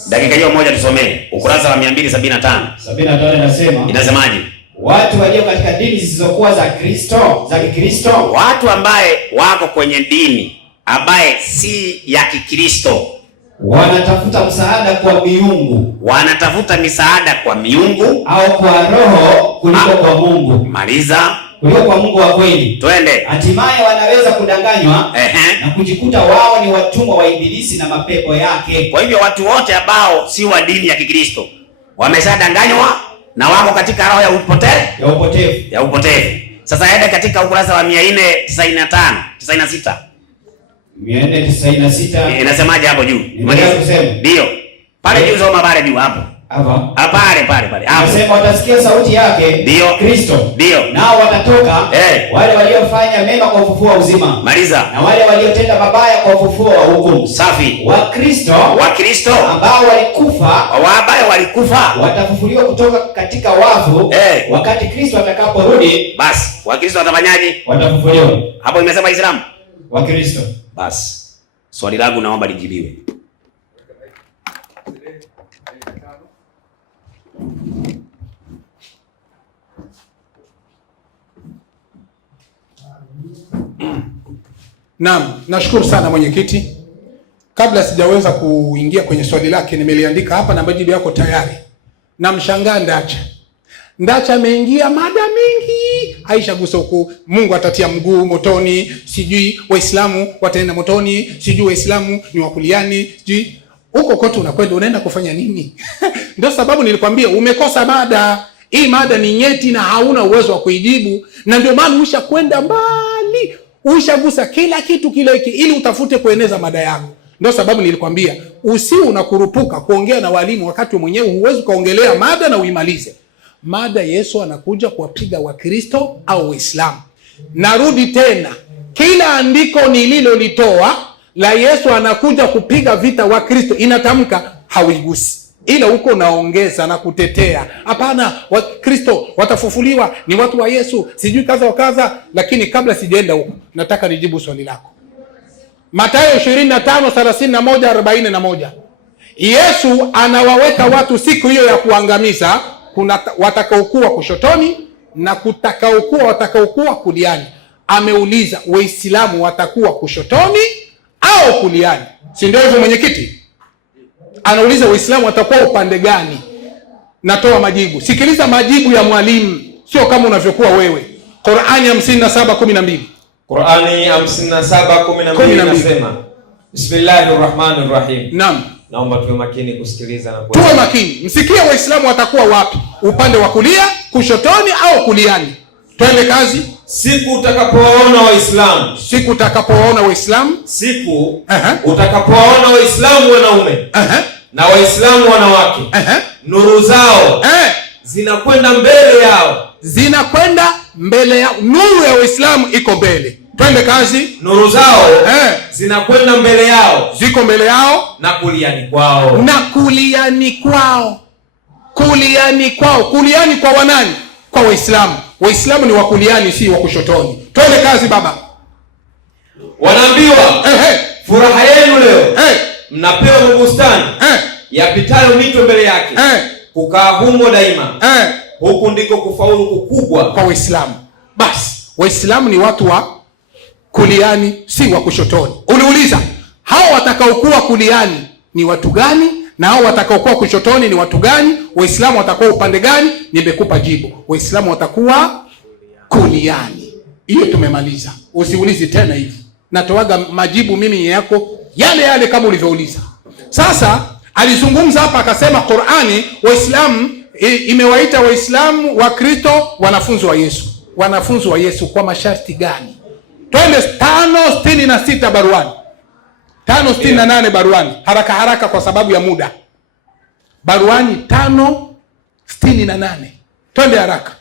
Dakika hiyo moja tusomee. Ukurasa wa 275. 75 inasemaje? Watu walio katika dini zisizokuwa za Kikristo, watu ambaye wako kwenye dini ambaye si ya Kikristo, wanatafuta msaada kwa miungu. Wanatafuta misaada kwa miungu au kwa roho kuliko kwa Mungu. Maliza. Kuliko kwa Mungu wa kweli. Twende. Hatimaye wanaweza kudanganywa na kujikuta wao ni watumwa wa Ibilisi na mapepo yake. Kwa hivyo watu wote ambao si wa dini ya Kikristo wameshadanganywa na wako katika roho ya upotevu. Sasa aende katika ukurasa wa 496. 496 inasemaje hapo juu? Ndio. Pale juu, soma pale juu hapo. Pale. Anasema watasikia sauti yake, ndio Kristo. Ndio. Nao watatoka, wale waliofanya mema kwa ufufuo wa uzima. Maliza. Na wale waliotenda mabaya kwa ufufuo wa hukumu. Safi. Wakristo ambao walikufa watafufuliwa kutoka katika wafu, wakati Kristo atakaporudi. Basi Wakristo watafanyaje? Watafufuliwa. Hapo imesema Islamu. Wakristo. Basi swali langu naomba lijibiwe. Naam, nashukuru sana mwenyekiti. Kabla sijaweza kuingia kwenye swali lake, nimeliandika hapa na majibu yako tayari. Namshangaa Ndacha ameingia mada mingi. Aisha gusa huku, Mungu atatia mguu motoni, sijui Waislamu wataenda motoni, sijui Waislamu ni wakuliani, sijui huko kote unakwenda unaenda kufanya nini? Ndio sababu nilikwambia umekosa mada. Hii mada ni nyeti na hauna uwezo wa kuijibu, na ndio maana ushakwenda mbali. Ushagusa kila kitu kile ili utafute kueneza mada yako. Ndio sababu nilikwambia usi unakurupuka kuongea na walimu wakati mwenyewe huwezi kaongelea mada na uimalize. Mada Yesu anakuja kuwapiga Wakristo au Waislamu. Narudi tena, kila andiko nililolitoa la Yesu anakuja kupiga vita Wakristo inatamka hauigusi. Ila huko naongeza na kutetea. Hapana, Wakristo watafufuliwa, ni watu wa Yesu, sijui kaza wa kaza. Lakini kabla sijaenda huko, nataka nijibu swali lako. Mathayo 25:31-41. Yesu anawaweka watu siku hiyo ya kuangamiza. Kuna watakaokuwa kushotoni na watakaokuwa kuliani. Ameuliza Waislamu watakuwa kushotoni au kuliani? Si ndio hivyo mwenyekiti? Anauliza Waislamu watakuwa upande gani? Natoa majibu. Sikiliza majibu ya mwalimu, sio kama unavyokuwa wewe. Qur'ani 57:12. Qur'ani 57:12 inasema, Bismillahirrahmanirrahim. Naam. Naomba tuwe makini kusikiliza na tuwe makini. Msikie Waislamu watakuwa wapi? Upande wa kulia, kushotoni au kuliani? Twende kazi. Siku utakapoona Waislamu. Siku utakapoona Waislamu. Siku utakapoona Waislamu wanaume na Waislamu wanawake. Nuru zao zinakwenda mbele yao. Zinakwenda mbele yao. Nuru ya Waislamu iko mbele. Twende kazi. Nuru zao zinakwenda mbele yao. Ziko mbele yao na kuliani kwao. Na kuliani kwao. Kuliani kwao. Kuliani kwa wanani? Kwa Waislamu. Waislamu ni wakuliani, si wa kushotoni. Twende kazi baba. Wanaambiwa furaha yenu leo mnapewa mabustani yapitayo mito mbele yake, kukaa humo daima. Huku ndiko kufaulu kukubwa kwa Waislamu. Basi Waislamu ni watu wa kuliani, si wa kushotoni. Uliuliza hao watakaokuwa kuliani ni watu gani na hao watakaokuwa kushotoni ni watu gani? Waislamu watakuwa upande gani? Nimekupa jibu. Waislamu watakuwa kuliani. Hiyo tumemaliza. Usiulizi tena hivi. Natoaga majibu mimi yako yale kama ulivyouliza. Sasa alizungumza hapa akasema Qur'ani Waislamu imewaita Waislamu wa Kristo wanafunzi wa Yesu. Wanafunzi wa Yesu kwa masharti gani? Twende 5:66 baruani. 5:68 baruani. Haraka kwa sababu ya muda. Baruani 5:68. Twende haraka.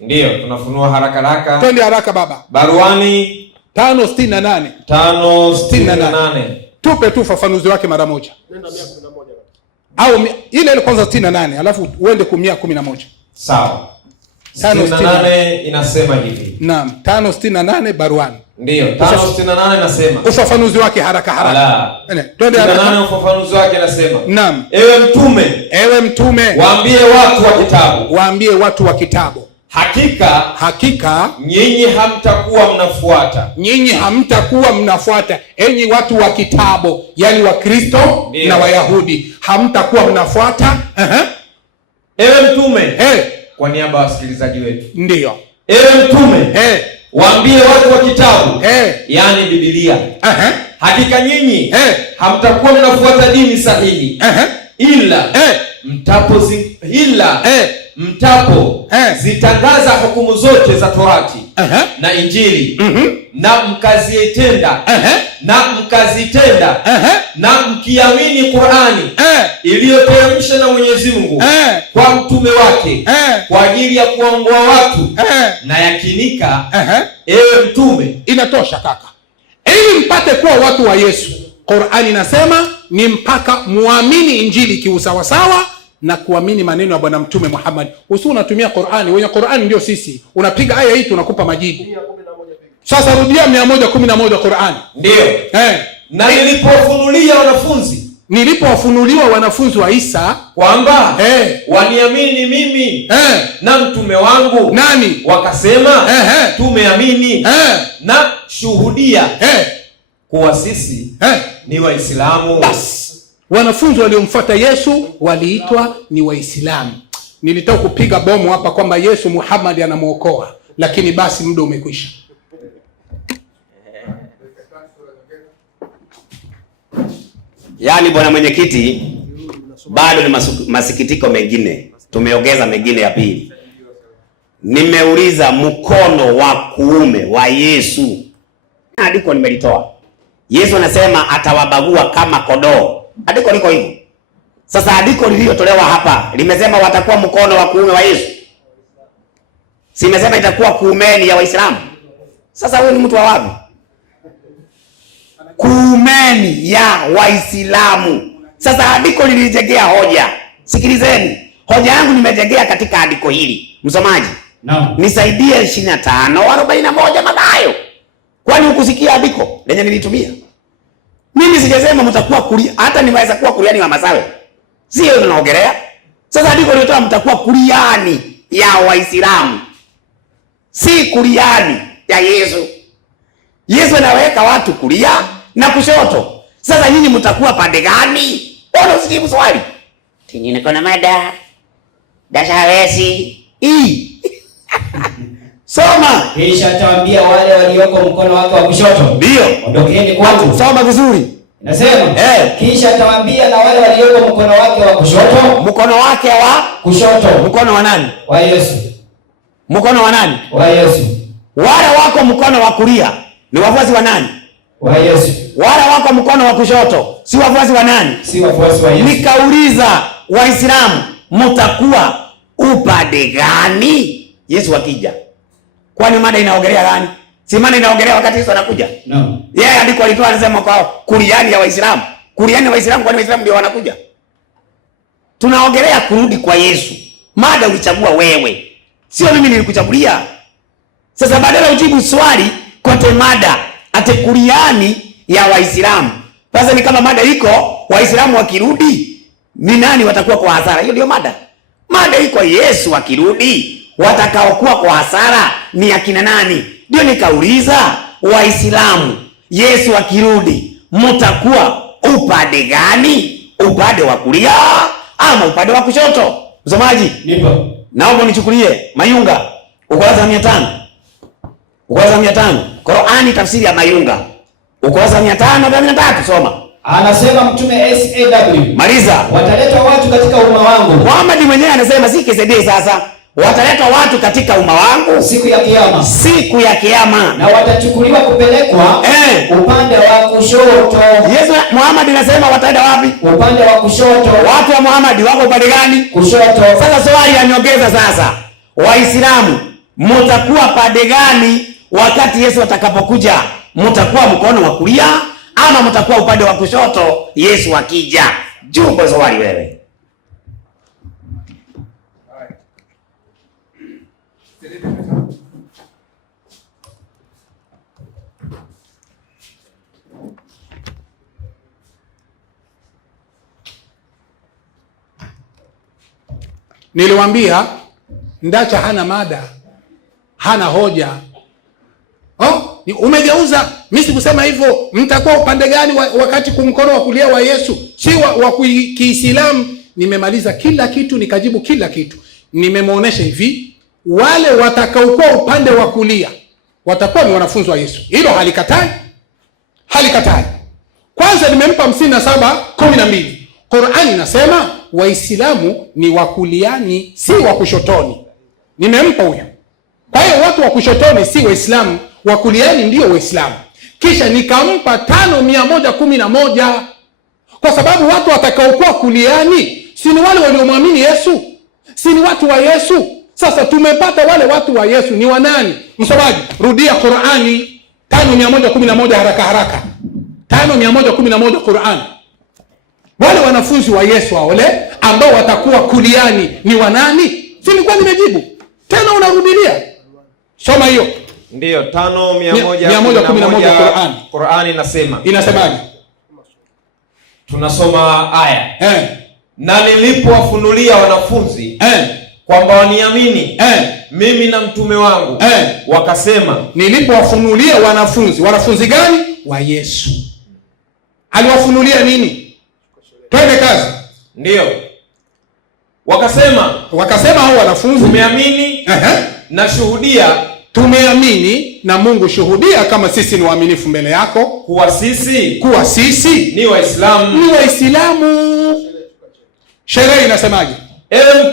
Ndio, tunafunua haraka. Twende haraka baba. Baruani 5:68. 5:68. Tupe tu ufafanuzi wake mara moja. Nenda 111. Au ile kwanza 68, alafu uende 111. Sawa. 5:68 inasema hivi. Naam, 5:68 baruani. Ndio, 5:68 inasema. Ufafanuzi wake haraka. Twende haraka. 5:68 ufafanuzi wake inasema. Naam. Ewe mtume, waambie watu wa kitabu. Hakika nyinyi hamtakuwa mnafuata. Enyi watu wa kitabu, yani wa Kristo na Wayahudi, hamtakuwa mnafuata. Ewe mtume, kwa niaba ya wasikilizaji wetu. Ndio. Ewe mtume, waambie watu wa kitabu, yani Biblia. Hakika nyinyi hamtakuwa mnafuata dini sahihi, ila mtapo zitangaza hukumu zote za Torati na Injili na mkazitenda na mkazitenda na mkiamini Qur'ani iliyoteremshwa na Mwenyezi Mungu kwa mtume wake kwa ajili ya kuongoa watu na yakinika, ewe mtume. Inatosha kaka, ili mpate kuwa watu wa Yesu. Qur'ani inasema ni mpaka muamini Injili kiusawasawa na kuamini maneno ya Bwana Mtume Muhammad. Usi unatumia Qur'ani, wenye Qur'ani ndio sisi. Unapiga aya hii tunakupa majibu. Sasa rudia 111 Qur'ani. Ndio. Na nilipowafunuliwa wanafunzi wa Isa kwamba waniamini mimi na mtume wangu, nani? Wakasema tumeamini na shuhudia kuwa sisi ni Waislamu. Bas, wanafunzi waliomfuata Yesu waliitwa ni Waislamu. Nilitaka kupiga bomu hapa kwamba Yesu Muhammad anamuokoa, lakini basi muda umekwisha. Yaani bwana mwenyekiti, bado ni masikitiko mengine, tumeongeza mengine ya pili. Nimeuliza mkono wa kuume wa Yesu, andiko nimelitoa. Yesu anasema atawabagua kama kondoo. Andiko liko hivyo. Sasa andiko lililotolewa hapa limesema watakuwa mkono wa kuume wa Yesu. Si imesema itakuwa kuumeni ya Waislamu. Sasa wewe ni mtu wa wapi? Kuumeni ya Waislamu. Sasa andiko lilijengea hoja. Sikilizeni. Hoja yangu nimejengea katika andiko hili. Msomaji. Naam. Nisaidie 25:41 Mathayo. Kwani hukusikia andiko lenye nilitumia? Mimi sijasema mtakuwa kulia, hata niweza kuwa kuliani wa Masawe. Sio tunaongelea. Sasa andiko lilitoa mtakuwa kuliani ya Waislamu. Si kuliani ya Yesu. Yesu anaweka watu kulia na kushoto. Sasa nyinyi mtakuwa pande gani? Ona usijibu swali. Tinyine kona mada. Dasha wesi. Soma. Kisha atawaambia wale walioko mkono wake wa kushoto, ndio, ondokeni kwangu. Soma vizuri. Nasema, kisha atawaambia na wale walioko mkono wake wa kushoto. Mkono wake wa kushoto. Mkono wa nani? Wa Yesu. Mkono wa nani? Wa Yesu. Wale wako mkono wa kulia ni wafuasi wa nani? Wa Yesu. Wale wako mkono wa kushoto si wafuasi wa nani? Si wafuasi wa Yesu. Nikauliza Waislamu mtakuwa upande gani Yesu akija? Kwani mada inaongelea gani? Si mada inaongelea wakati Yesu anakuja? No. Yeye andiko alitoa anasema kwa kuliani ya Waislamu. Kuliani ya Waislamu, kwani Waislamu ndio wanakuja? Tunaongelea kurudi kwa Yesu. Mada ulichagua wewe. Sio mimi nilikuchagulia. Sasa badala ujibu swali kote mada ate kuliani ya Waislamu. Sasa ni kama mada iko Waislamu wakirudi ni nani watakuwa kwa hasara? Hiyo ndio mada. Mada iko Yesu akirudi watakaokuwa kwa hasara ni akina nani? Ndio nikauliza Waislamu, Yesu akirudi mtakuwa upande gani? Upande wa kulia ama upande wa kushoto? Msomaji, nipo. Naomba unichukulie Mayunga ukurasa 500. Ukurasa 500. Qur'ani tafsiri ya Mayunga. Ukurasa 583 soma. Anasema mtume SAW. Maliza. Wataleta watu katika umma wangu. Muhammad mwenyewe anasema si KCD sasa. Wataleta watu katika umma wangu siku ya kiyama. Siku ya kiyama. Na watachukuliwa kupelekwa upande wa kushoto. Yesu Muhammad anasema wataenda wapi? Upande wa kushoto. Watu wa Muhammad wako upande gani? Kushoto. Sasa swali ya nyongeza sasa. Waislamu mtakuwa pande gani wakati Yesu atakapokuja? Mtakuwa mkono wa kulia ama mtakuwa upande wa kushoto Yesu akija? Jumbo swali wewe. Niliwaambia Ndacha hana mada, hana hoja. Umegeuza. Mimi sikusema hivyo. Mtakuwa upande gani wakati kumkono wa kulia wa Yesu si wa Kiislamu? Nimemaliza kila kitu, nikajibu kila kitu. Nimemuonesha hivi, wale watakaokuwa upande wa kulia watakuwa ni wanafunzi wa Yesu. Hilo halikatai. Halikatai. Kwanza nimempa 57:12. Qur'ani inasema Waislamu ni wa kuliani si wa kushotoni. Nimempa huyo. Kwa hiyo watu wa kushotoni si Waislamu, wa kuliani ndio Waislamu. Kisha nikampa 5111 kwa sababu watu watakaokuwa kuliani si ni wale waliomwamini Yesu, si ni watu wa Yesu. Sasa tumepata wale watu wa Yesu ni wanani? Msomaji, rudia Qur'ani 5111 haraka. 5111 Qur'ani. Wale wanafunzi wa Yesu wale ambao watakuwa kuliani ni wanani? Si nilikuwa nimejibu. Tena unarudilia. Soma hiyo. Ndiyo, 5111 Qur'ani inasema. Inasemaje? Tunasoma aya. Na nilipowafunulia wanafunzi kwamba waniamini mimi na mtume wangu wakasema. Nilipowafunulia wanafunzi gani? Wa Yesu. Aliwafunulia nini? Twende kazi. Ndiyo. Wakasema hao wanafunzi, tumeamini na shuhudia. Tumeamini na Mungu shuhudia kama sisi ni waaminifu mbele yako, kuwa sisi ni Waislamu. Sheria inasemaje? Ewe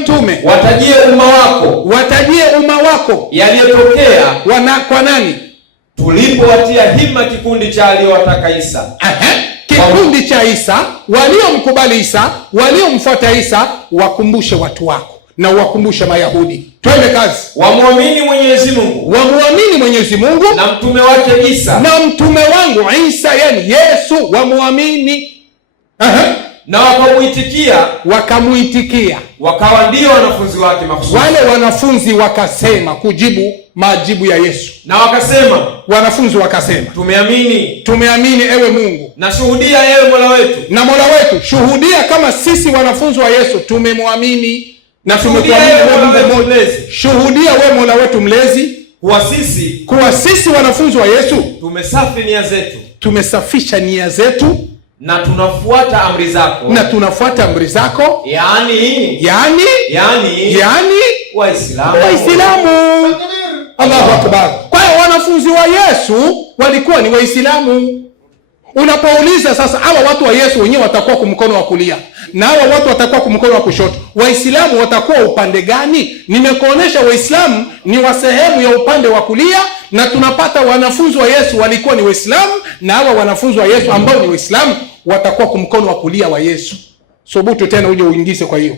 mtume, watajie umma wako yaliyotokea kwa nani? Tulipowatia hima kikundi cha aliyowataka Isa. Kikundi cha Isa, waliomkubali Isa, waliomfuata Isa, wakumbushe watu wako na wakumbushe Mayahudi. Twende kazi. Wamuamini Mwenyezi Mungu na mtume wake Isa, na mtume wangu Isa, yani Yesu, wamuamini. Na wakamuitikia wakawa ndio wanafunzi wake makhsusi. Wale wanafunzi wakasema kujibu majibu ya Yesu, na wanafunzi wakasema tumeamini ewe Mungu, na shuhudia ewe Mola wetu, shuhudia kama sisi wanafunzi wa Yesu tumemwamini na tumekuamini wewe Mungu mlezi. Shuhudia wewe Mola wetu mlezi kuwa sisi wanafunzi wa Yesu tumesafisha nia zetu na tunafuata amri zako, yani Waislamu. Allahu Akbar. Kwa hiyo wanafunzi wa Yesu walikuwa ni Waislamu. Unapouliza sasa hawa watu wa Yesu wenyewe watakuwa kwa mkono wa kulia na hawa watu watakuwa kwa mkono wa kushoto, Waislamu watakuwa upande gani? Nimekuonesha Waislamu ni wa sehemu ya upande wa kulia, na tunapata wanafunzi wa Yesu walikuwa ni Waislamu, na hawa wanafunzi wa Yesu ambao ni Waislamu watakuwa kwa mkono wa kulia wa Yesu. Subutu tena uje uingize. Kwa hiyo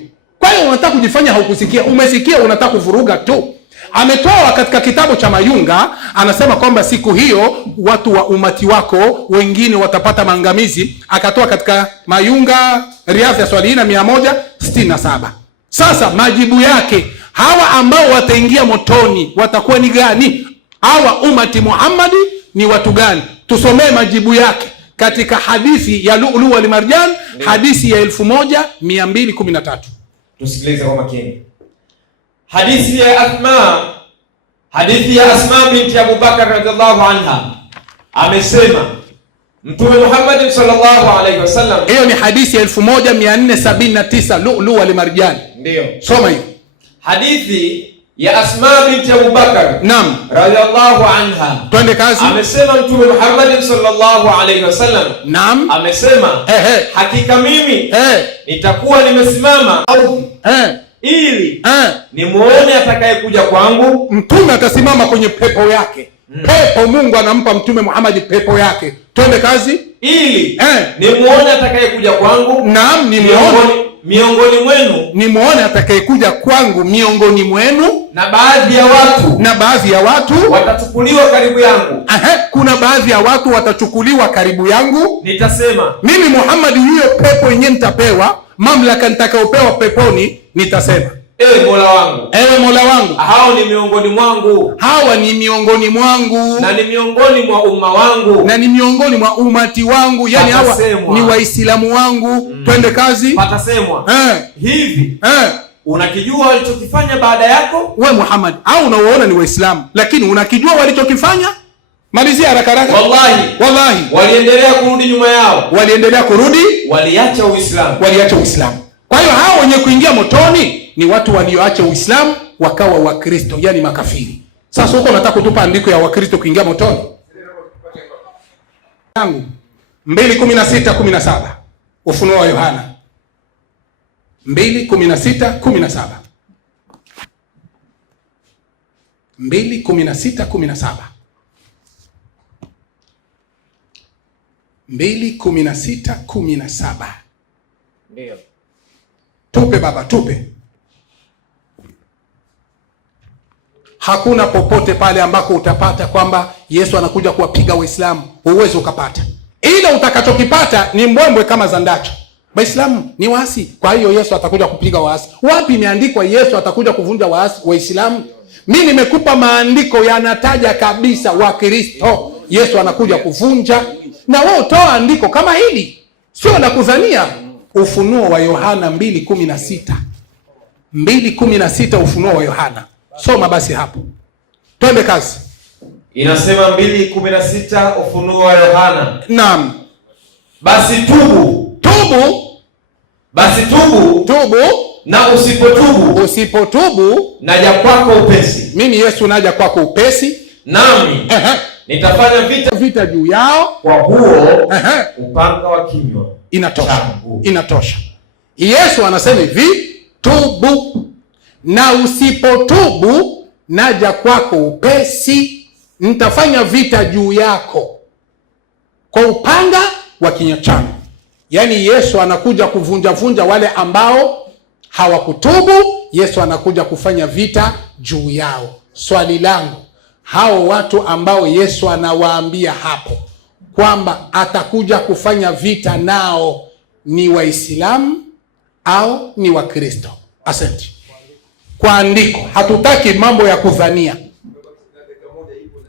unataka kujifanya haukusikia, umesikia, unataka kuvuruga tu. Ametoa katika kitabu cha Mayunga, anasema kwamba siku hiyo watu wa umati wako wengine watapata maangamizi. Akatoa katika Mayunga Riyadh ya Swalihina 167. Sasa majibu yake, hawa ambao wataingia motoni watakuwa ni gani? Hawa umati Muhammadi ni watu gani? Tusomee majibu yake katika hadithi ya Lu'lu wal Marjan, hadithi ya 1213. Tusikilize kwa makini. Hadithi ya Asma binti Abu Bakar radhiallahu anha amesema Mtume Muhammad sallallahu alaihi wasallam. Hiyo ni hadithi ya 1479 Lu'lu wal Marjan. Ndio. Soma hiyo. Hadithi ya Asma binti Abu Bakar. Naam. Radhiallahu anha. Twende kazi. Amesema Mtume Muhammad sallallahu alaihi wasallam. Naam. Amesema hakika mimi nitakuwa nimesimama ili nimuone atakayekuja kwangu. Mtume atasimama kwenye pepo yake. Pepo, Mungu anampa Mtume Muhammad pepo yake. Twende kazi. Ili nimuone atakayekuja kwangu. Naam, miongoni mwenu. Nimuone atakayekuja kwangu miongoni mwenu. Na baadhi ya watu watachukuliwa karibu yangu. Kuna baadhi ya watu watachukuliwa karibu yangu. Nitasema mimi Muhammad, hiyo pepo yenyewe nitapewa, mamlaka nitakayopewa peponi, nitasema ewe Mola wangu, hao ni miongoni mwangu, hawa ni miongoni mwangu, na ni miongoni mwa umma wangu, na ni miongoni mwa umati wangu, yani hawa ni Waislamu wangu. Twende kazi. Patasemwa hivi, unakijua walichokifanya baada yako we Muhammad, au unaoona ni Waislamu lakini unakijua walichokifanya? Malizia haraka haraka. Wallahi waliendelea kurudi nyuma yao, waliacha Uislamu. Kwa hiyo hao wenye kuingia motoni ni watu walioacha Uislamu wakawa Wakristo, yani makafiri. Sasa huko nataka kutupa andiko ya Wakristo kuingia motoni. 2:16-17 Ufunuo wa Yohana 2:16-17. 2:16-17. 2:16-17. Ndio. Tupe baba, tupe. Hakuna popote pale ambako utapata kwamba Yesu anakuja kuwapiga Waislamu. Huwezi ukapata. Ila utakachokipata ni mbwembwe kama za Ndacha. Waislamu ni waasi, kwa hiyo Yesu atakuja kupiga waasi. Wapi imeandikwa Yesu atakuja kuvunja waasi Waislamu? Mimi nimekupa maandiko yanataja kabisa Wakristo Yesu anakuja kuvunja, na wewe utoa andiko kama hili, sio la kudhania. Ufunuo wa Yohana 2:16. 2:16 Ufunuo wa Yohana. Soma basi hapo. Twende kazi. Inasema 2:16 Ufunuo wa Yohana. Naam. Basi tubu. Tubu. Na usipotubu naja kwako upesi. Mimi Yesu naja kwako upesi. Nami nitafanya vita juu yao kwa huo upanga wa kinywa. Inatosha. Yesu anasema hivi, tubu na usipotubu naja kwako upesi, nitafanya vita juu yako kwa upanga wa kinywa changu. Yaani Yesu anakuja kuvunja wale ambao hawakutubu. Yesu anakuja kufanya vita juu yao. Swali langu, hao watu ambao Yesu anawaambia hapo kwamba atakuja kufanya vita nao ni Waislamu au ni Wakristo? Asante. Kwa andiko, hatutaki mambo ya kudhania.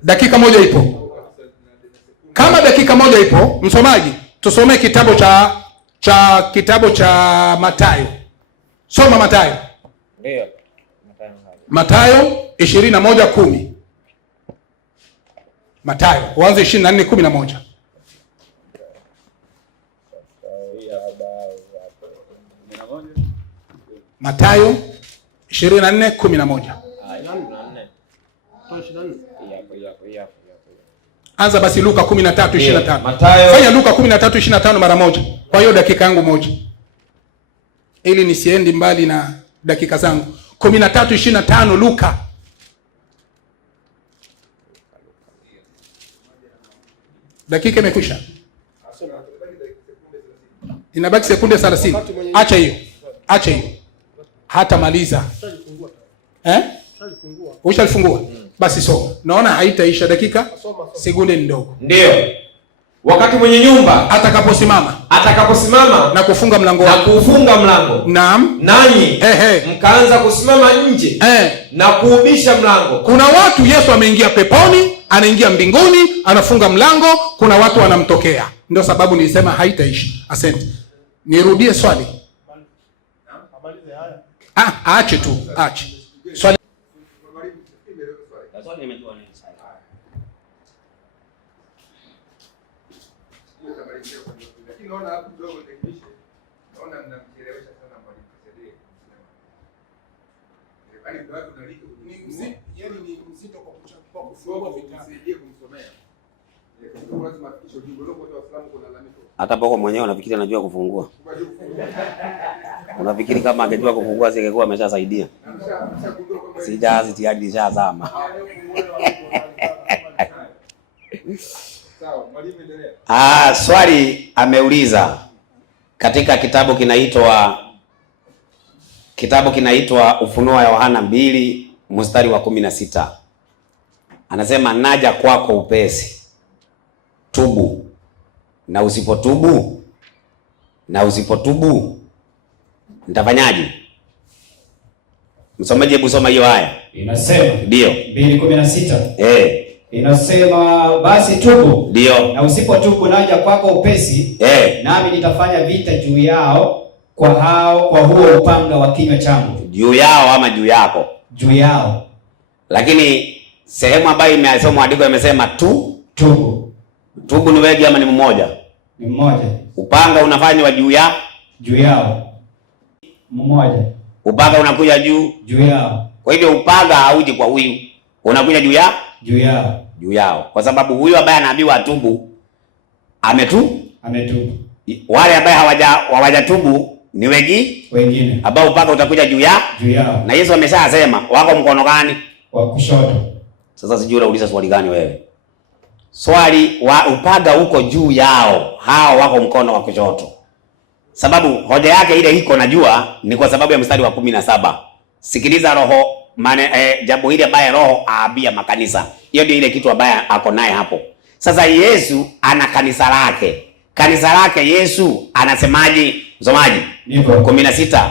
Dakika moja ipo. Kama dakika moja ipo, msomaji, tusomee kitabu cha Mathayo. Soma Mathayo. Ndio. Mathayo 21:10. Mathayo, uanze 24:11. Mathayo 24:11. Anza basi Luka 13:25. Fanya Luka 13:25 mara moja. Kwa hiyo dakika yangu moja, ili nisiendi mbali na dakika zangu. 13:25 Luka. Dakika imekwisha. Inabaki sekunde 30. Acha hiyo. Hata maliza. Ushalifungua? Basi soma. Naona haitaisha dakika, sekunde ndogo. Ndio. Wakati mwenye nyumba atakaposimama na kufunga mlango Naam. Nanyi mkaanza kusimama nje na kuubisha mlango. Kuna watu Yesu ameingia peponi, anaingia mbinguni, anafunga mlango, kuna watu wanamtokea. Ndio sababu nilisema haitaisha. Asante. Nirudie swali. Aache tu. Swali. Hata Boko mwenyewe unafikiri anajua kufungua? Unafikiri kama angejua kufungua singekuwa ameshasaidia? Sijazi tayari nishazama. Swali ameuliza katika kitabu kinaitwa Ufunuo wa Yohana 2:16. Anasema naja kwako upesi. Tubu. Na usipotubu nitafanyaje? Msomaji, hebu soma hiyo aya. Inasema ndio 2:16. Inasema basi tubu. Ndio. Na usipotubu naja kwako upesi. Nami nitafanya vita juu yao kwa huo upanga wa kinywa changu. Juu yao ama juu yako? Juu yao. Lakini sehemu ambayo imesomwa andiko imesema tubu. Tubu ni wengi ama ni mmoja? Ni mmoja. Upanga unafanywa juu yao. Mmoja. Upanga unakuja juu yao. Kwa hivyo upanga hauji kwa huyu, unakuja juu yao. Kwa sababu huyu ambaye anaambiwa atubu ametubu. Wale ambaye hawajatubu ni wengine ambao upanga utakuja juu yao. Na Yesu ameshasema wako mkono gani? Wa kushoto. Sasa sijui unauliza swali gani wewe? Swali wa upaga huko juu yao, hao wako mkono wa kushoto. Sababu hoja yake ile iko najua ni kwa sababu ya mstari wa 17. Sikiliza roho jambo hili ambaye roho aabia makanisa. Hiyo ndio ile kitu ambaye ako naye hapo. Sasa Yesu ana kanisa lake. Kanisa lake Yesu anasemaje? Msomaji? 16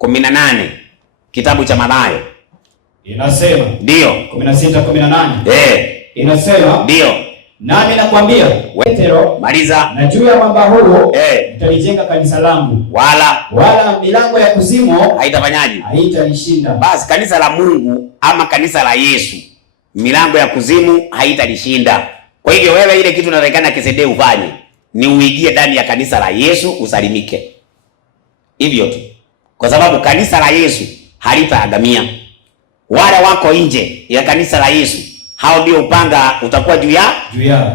18 kitabu cha Mathayo. Inasema ndio 16:18. Inasema ndio, nami nakwambia Petro, maliza, na juu ya mwamba huu nitalijenga kanisa langu, wala milango ya kuzimu haitafanyaje? Haitalishinda. Basi kanisa la Mungu ama kanisa la Yesu, milango ya kuzimu haitalishinda. Kwa hivyo wewe, ile kitu unatakana Kisedee ufanye ni uingie ndani ya kanisa la Yesu usalimike. Hivyo tu. Kwa sababu kanisa la Yesu halitaangamia. Wale wako nje ya kanisa la Yesu, hao ndio upanga utakuwa juu ya.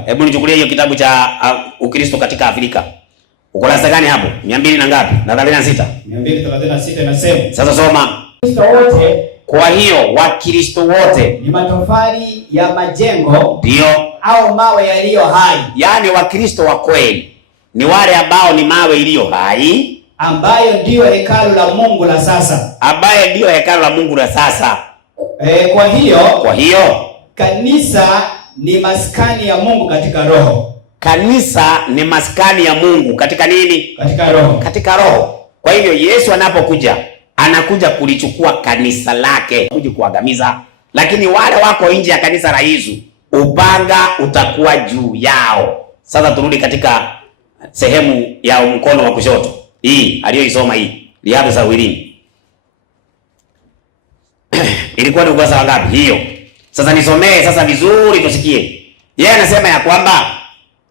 Hebu nichukulie hiyo kitabu cha Ukristo katika Afrika. Ukurasa gani hapo? 200 na ngapi? Na 36. 236 inasema. Sasa soma. Kristo wote, kwa hiyo Wakristo wote ni matofali ya majengo, ndio, au mawe yaliyo hai. Yaani Wakristo wa kweli ni wale ambao ni mawe iliyo hai, ambayo ndio hekalu la Mungu la sasa. Ambaye ndio hekalu la Mungu la sasa. Kwa hiyo kanisa ni maskani ya Mungu katika roho. Kanisa ni maskani ya Mungu katika nini? Katika roho. Katika roho. Kwa hivyo Yesu anapokuja, anakuja kulichukua kanisa lake, kuja kuangamiza. Lakini wale wako nje ya kanisa la Yesu, upanga utakuwa juu yao. Sasa turudi katika sehemu ya mkono wa kushoto. Hii aliyoisoma hii, Riyadh Sawilin. Ilikuwa ni ukurasa wa ngapi hiyo? Sasa nisomee sasa vizuri tusikie. Yeye anasema ya kwamba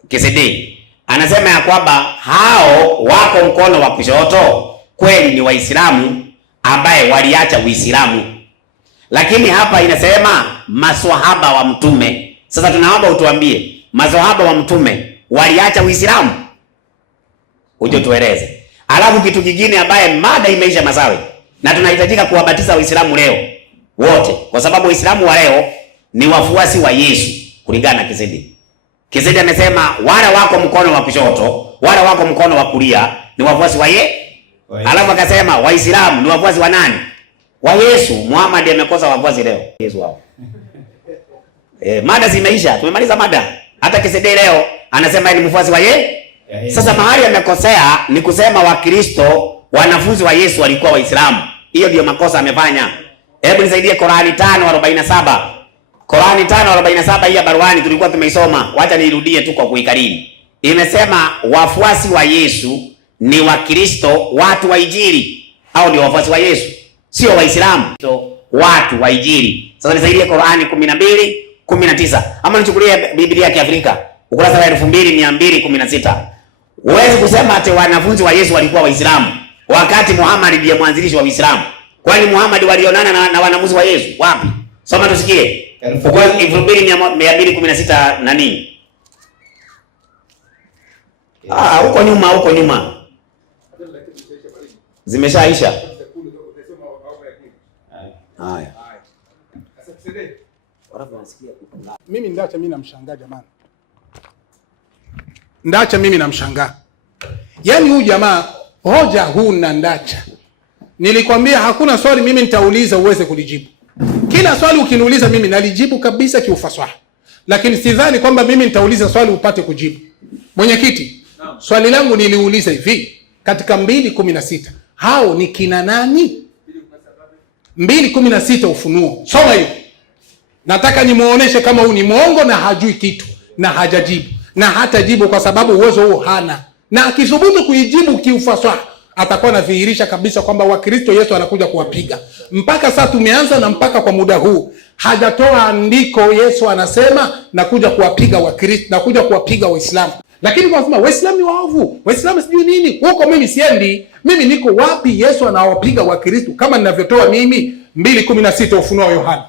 Kisedee anasema ya kwamba hao wako mkono wa kushoto kweli ni Waislamu ambaye waliacha Uislamu. Lakini hapa inasema maswahaba wa mtume. Sasa tunaomba utuambie, maswahaba wa mtume waliacha Uislamu? Uje tueleze. Alafu kitu kingine ambaye mada imeisha Masawe, na tunahitajika kuwabatiza Waislamu leo wote, kwa sababu Waislamu wa leo ni wafuasi wa Yesu kulingana na Kisedee. Kisedee amesema wale wako mkono wa kushoto, wale wako mkono wa kulia ni wafuasi wa Alafu akasema Waislamu ni wafuasi wa nani? Wa Yesu. Muhammad amekosa wafuasi leo. Yesu wao. Mada zimeisha. Tumemaliza mada. Hata Kisedee leo anasema ni mfuasi wa Sasa mahali amekosea ni kusema Wakristo wanafunzi wa Yesu walikuwa Waislamu. Hiyo ndio makosa amefanya. Hebu nisaidie Qur'ani 5:47. Qur'ani 5:47 hii ya Barwani tulikuwa tumeisoma. Wacha niirudie tu kwa kuikariri. Imesema wafuasi wa Yesu ni Wakristo, watu wa Injili. Hao ndio wafuasi wa Yesu, sio Waislamu. Watu wa Injili. Sasa nisaidie Qur'ani 12:19. Ama nichukulie Biblia ya Kiafrika, ukurasa wa 2216. Huwezi kusema ati wanafunzi wa Yesu walikuwa Waislamu wakati Muhammad ndiye mwanzilishi wa Uislamu. Kwani Muhammad walionana na wanafunzi wa Yesu wapi? Soma tusikie. Ukurasa 2216 na nini? Huko nyuma. Zimeshaisha. Haya. Mimi Ndacha namshangaa jamani. Ndacha mimi namshangaa. Yaani huyu jamaa hoja huna Ndacha. Nilikwambia hakuna swali mimi nitauliza uweze kulijibu. Kila swali ukiniuliza mimi nalijibu kabisa kiufasaha. Lakini sidhani kwamba mimi nitauliza swali upate kujibu. Mwenyekiti, swali langu niliuliza hivi katika 2:16. Hao ni kina nani? 2:16 Ufunuo. Soma hiyo. Nataka nimuoneshe kama huyu ni mwongo na hajui kitu na hajajibu. Na hatajibu kwa sababu uwezo huo hana. Na akithubutu kuijibu kiufasaha atakuwa anadhihirisha kabisa kwamba Wakristo Yesu anakuja kuwapiga. Mpaka sasa tumeanza na mpaka kwa muda huu hajatoa andiko Yesu anasema nakuja kuwapiga Wakristo, nakuja kuwapiga Waislamu. Lakini kwa sababu Waislamu ni waovu, Waislamu sijui nini, huko mimi siendi. Mimi niko wapi Yesu anawapiga Wakristo kama ninavyotoa mimi 2:16 Ufunuo wa Yohana.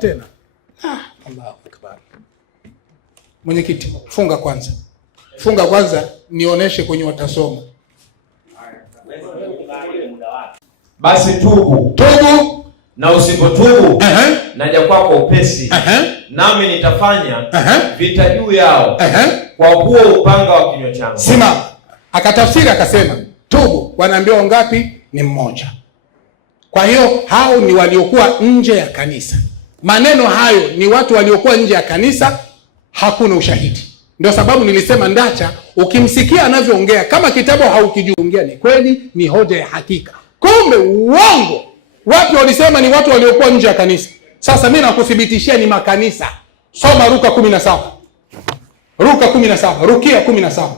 Tena. Allahu Akbar. Mwenyekiti, funga kwanza nionyeshe kwenye watasoma. Basi tubu. Na usipotubu naja kwako upesi, nami nitafanya vita juu yao kwa huo upanga wa kinywa changu. Simama. Akatafsiri akasema, tubu. Wanaambiwa ngapi? Ni mmoja. Kwa hiyo hao ni waliokuwa nje ya kanisa. Maneno hayo ni watu waliokuwa nje ya kanisa, hakuna ushahidi. Ndio sababu nilisema Ndacha ukimsikia anavyoongea kama kitabu haukijiongea ni kweli, ni hoja ya hakika. Kumbe uongo. Wapi walisema ni watu waliokuwa nje ya kanisa? Sasa mimi nakuthibitishia ni makanisa. Soma Luka 17. Luka 17, Rukia 17.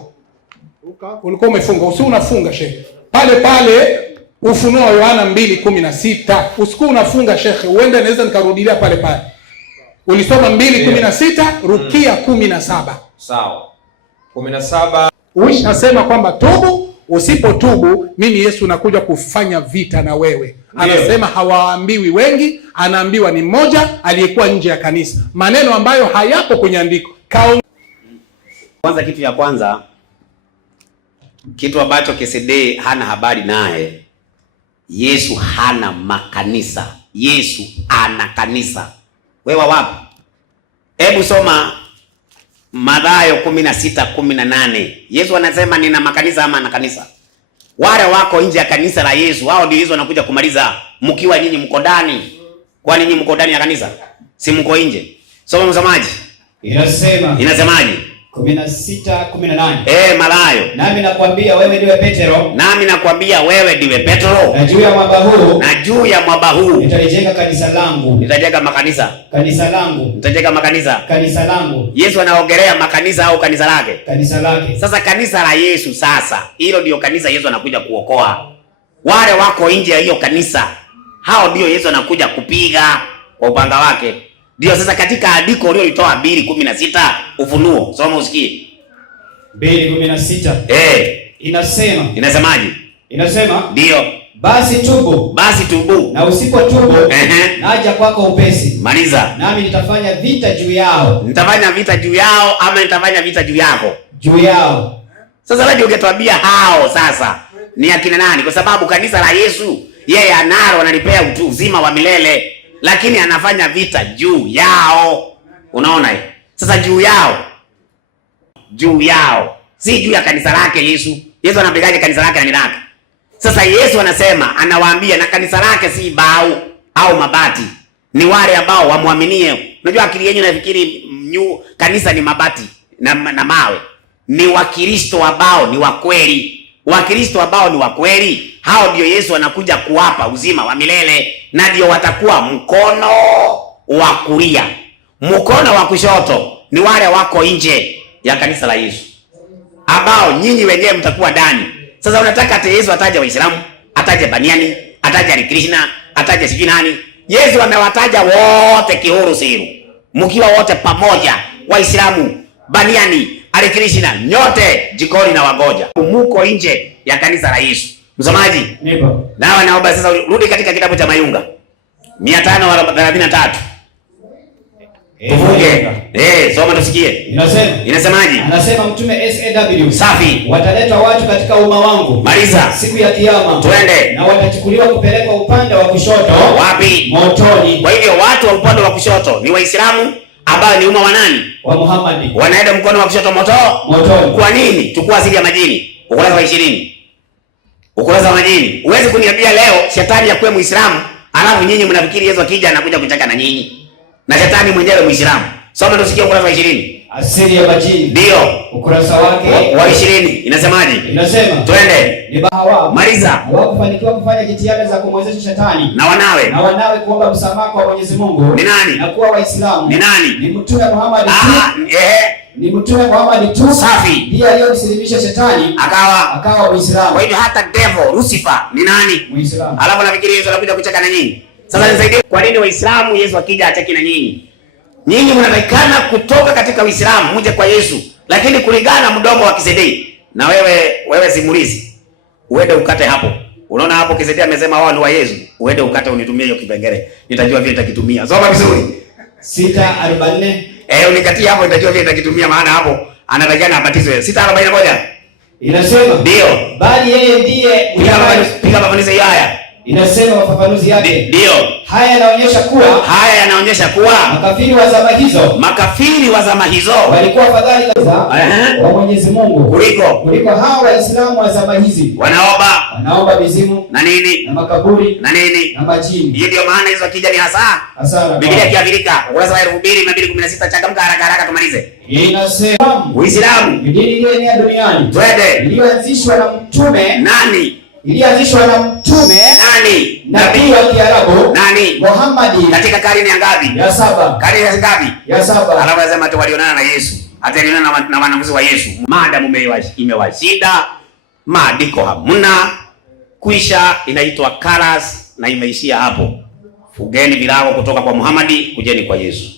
Ulikuwa umefunga, usi unafunga shekhe. Pale Ufunuo wa Yohana 2:16. Usiku unafunga shekhe, uende naweza nikarudilia pale. Ulisoma 2:16, Rukia 17. Sawa. 17. Uishasema kwamba tubu, usipotubu mimi Yesu nakuja kufanya vita na wewe. Anasema hawaambiwi wengi, anaambiwa ni mmoja aliyekuwa nje ya kanisa. Maneno ambayo hayapo kwenye andiko. Kwanza kitu ya kwanza, kitu ambacho KCD hana habari naye, Yesu hana makanisa. Yesu ana kanisa. Wewe wapi? Hebu soma Mathayo 16:18. Yesu anasema nina makanisa ama ana kanisa? Wale wako nje ya kanisa la Yesu, hao ndio Yesu anakuja kumaliza. Mkiwa nyinyi mko ndani. Kwa nini mko ndani ya kanisa? Si mko nje. Soma msamaji. Inasemaje? 16:18. Mathayo. Nami nakwambia wewe ndiwe Petro. Nami nakwambia wewe ndiwe Petro. Na juu ya mwamba huu. Nitalijenga kanisa langu. Nitajenga makanisa. Kanisa langu. Nitajenga makanisa. Kanisa langu. Yesu anaongelea makanisa au kanisa lake? Kanisa lake. Sasa kanisa la Yesu sasa, hilo ndio kanisa Yesu anakuja kuokoa. Wale wako nje ya hiyo kanisa, hao ndio Yesu anakuja kupiga kwa upanga wake. Ndio sasa katika andiko ulilolitoa 2:16 Ufunuo, soma usikie. 2:16. Inasemaje? Inasema ndio, basi tubu. Na usipotubu, naja kwako upesi. Maliza. Nami nitafanya vita juu yao. Nitafanya vita juu yao ama nitafanya vita juu yako? Juu yao. Sasa wewe ungetuambia hao sasa ni akina nani? Kwa sababu kanisa la Yesu yeye analo, analipea uzima wa milele. Lakini anafanya vita juu yao. Unaona hiyo? Sasa juu yao. Si juu ya kanisa lake Yesu. Yesu anapigaje kanisa lake na ni lake? Sasa Yesu anasema, anawaambia na kanisa lake si bao au mabati. Ni wale ambao wamwaminie. Unajua akili yenu inafikiri kanisa ni mabati na mawe. Ni Wakristo ambao ni wa kweli. Wakristo ambao ni wa kweli, hao ndio Yesu anakuja kuwapa uzima wa milele, na ndio watakuwa mkono wa kulia. Mkono wa kushoto ni wale wako nje ya kanisa la Yesu, ambao nyinyi wenyewe mtakuwa ndani. Sasa unataka ate Yesu ataje Waislamu, ataje Baniani, ataje Ali Krishna, ataje sijui nani? Yesu amewataja wote kihuru siru, mkiwa wote pamoja, Waislamu, Baniani, Ali Krishna, nyote jikoni na wagoja. Muko nje ya kanisa la Yesu. Msomaji? Nipo. Naomba sasa rudi katika kitabu cha Mayunga 533. Tufunge. Soma tusikie. Inasemaje? Anasema mtume SAW. Safi. Wataleta watu katika umma wangu. Maliza. Siku ya kiyama. Twende. Na watachukuliwa kupelekwa upande wa kushoto. Wapi? Motoni. Kwa hivyo watu wa upande wa kushoto ni Waislamu ambao ni umma wa nani? Wa Muhammad. Wanaenda mkono wa kushoto motoni. Kwa nini? Chukua asili ya majini. Ukurasa wa 20. Ukurasa wa majini. Uweze kuniambia leo shetani ya kuwa Muislamu, alafu nyinyi mnafikiri Yesu akija anakuja kutaka na nyinyi. Na shetani mwenyewe Muislamu. Soma tusikie ukurasa wa 20. Asili ya majini. Ndio. Ukurasa wake wa 20. Inasemaje? Inasema. Twende. Ni Hawa. Maliza. Hawakufanikiwa kufanya jitihada za kumwezesha shetani. Na wanawe kuomba msamaha kwa Mwenyezi Mungu. Ni nani? Na kuwa Waislamu. Ni nani? Ni Mtume Muhammad. Ni Mtume Muhammad tu. Safi. Ndiye aliyomsilimisha shetani akawa Muislamu. Kwa hivyo hata devil Lucifer ni nani? Muislamu. Alafu nafikiri Yesu anakuja kucheka na nyinyi. Sasa nisaidie, kwa nini Waislamu Yesu akija acheki na nyinyi? Nyinyi mnatakikana kutoka katika Uislamu mje kwa Yesu, lakini kulingana mdomo wa KCD. Na wewe simulizi. Uende ukate hapo. Unaona hapo KCD amesema wao ni wa Yesu. Uende ukate unitumie hiyo kipengele. Nitajua vile nitakitumia. Soma vizuri. 6:44. Unikatie hapo nitajua vile nitakitumia, maana hapo anatakana abatizwe. 6:41. Inasema ndio, bali yeye ndiye piga mafanisi hiyo haya. Inasema mafafanuzi yake. Ndio. Haya yanaonyesha kuwa makafiri wa zama hizo walikuwa afadhali wa Mwenyezi Mungu kuliko hao Waislamu wa zama hizi wanaomba mizimu na nini na makaburi na nini na majini. Hiyo ndio maana hizo akija ni hasara. Biblia ya Kiafrika ukurasa wa 2216, changamka haraka tumalize. Inasema Uislamu dini ile ya duniani twende iliyoanzishwa na mtume nani? Nabii wa Kiarabu nani? Muhammad, katika karne ya ngapi? Ya 7. Karne ya ngapi? Ya 7. Alafu anasema tu walionana na Yesu, hata alionana na wanafunzi wa Yesu. Maadamu imewashinda, maandiko hamna, kuisha, inaitwa kalas na imeishia hapo. Fugeni virago kutoka kwa Muhammad, kujeni kwa Yesu.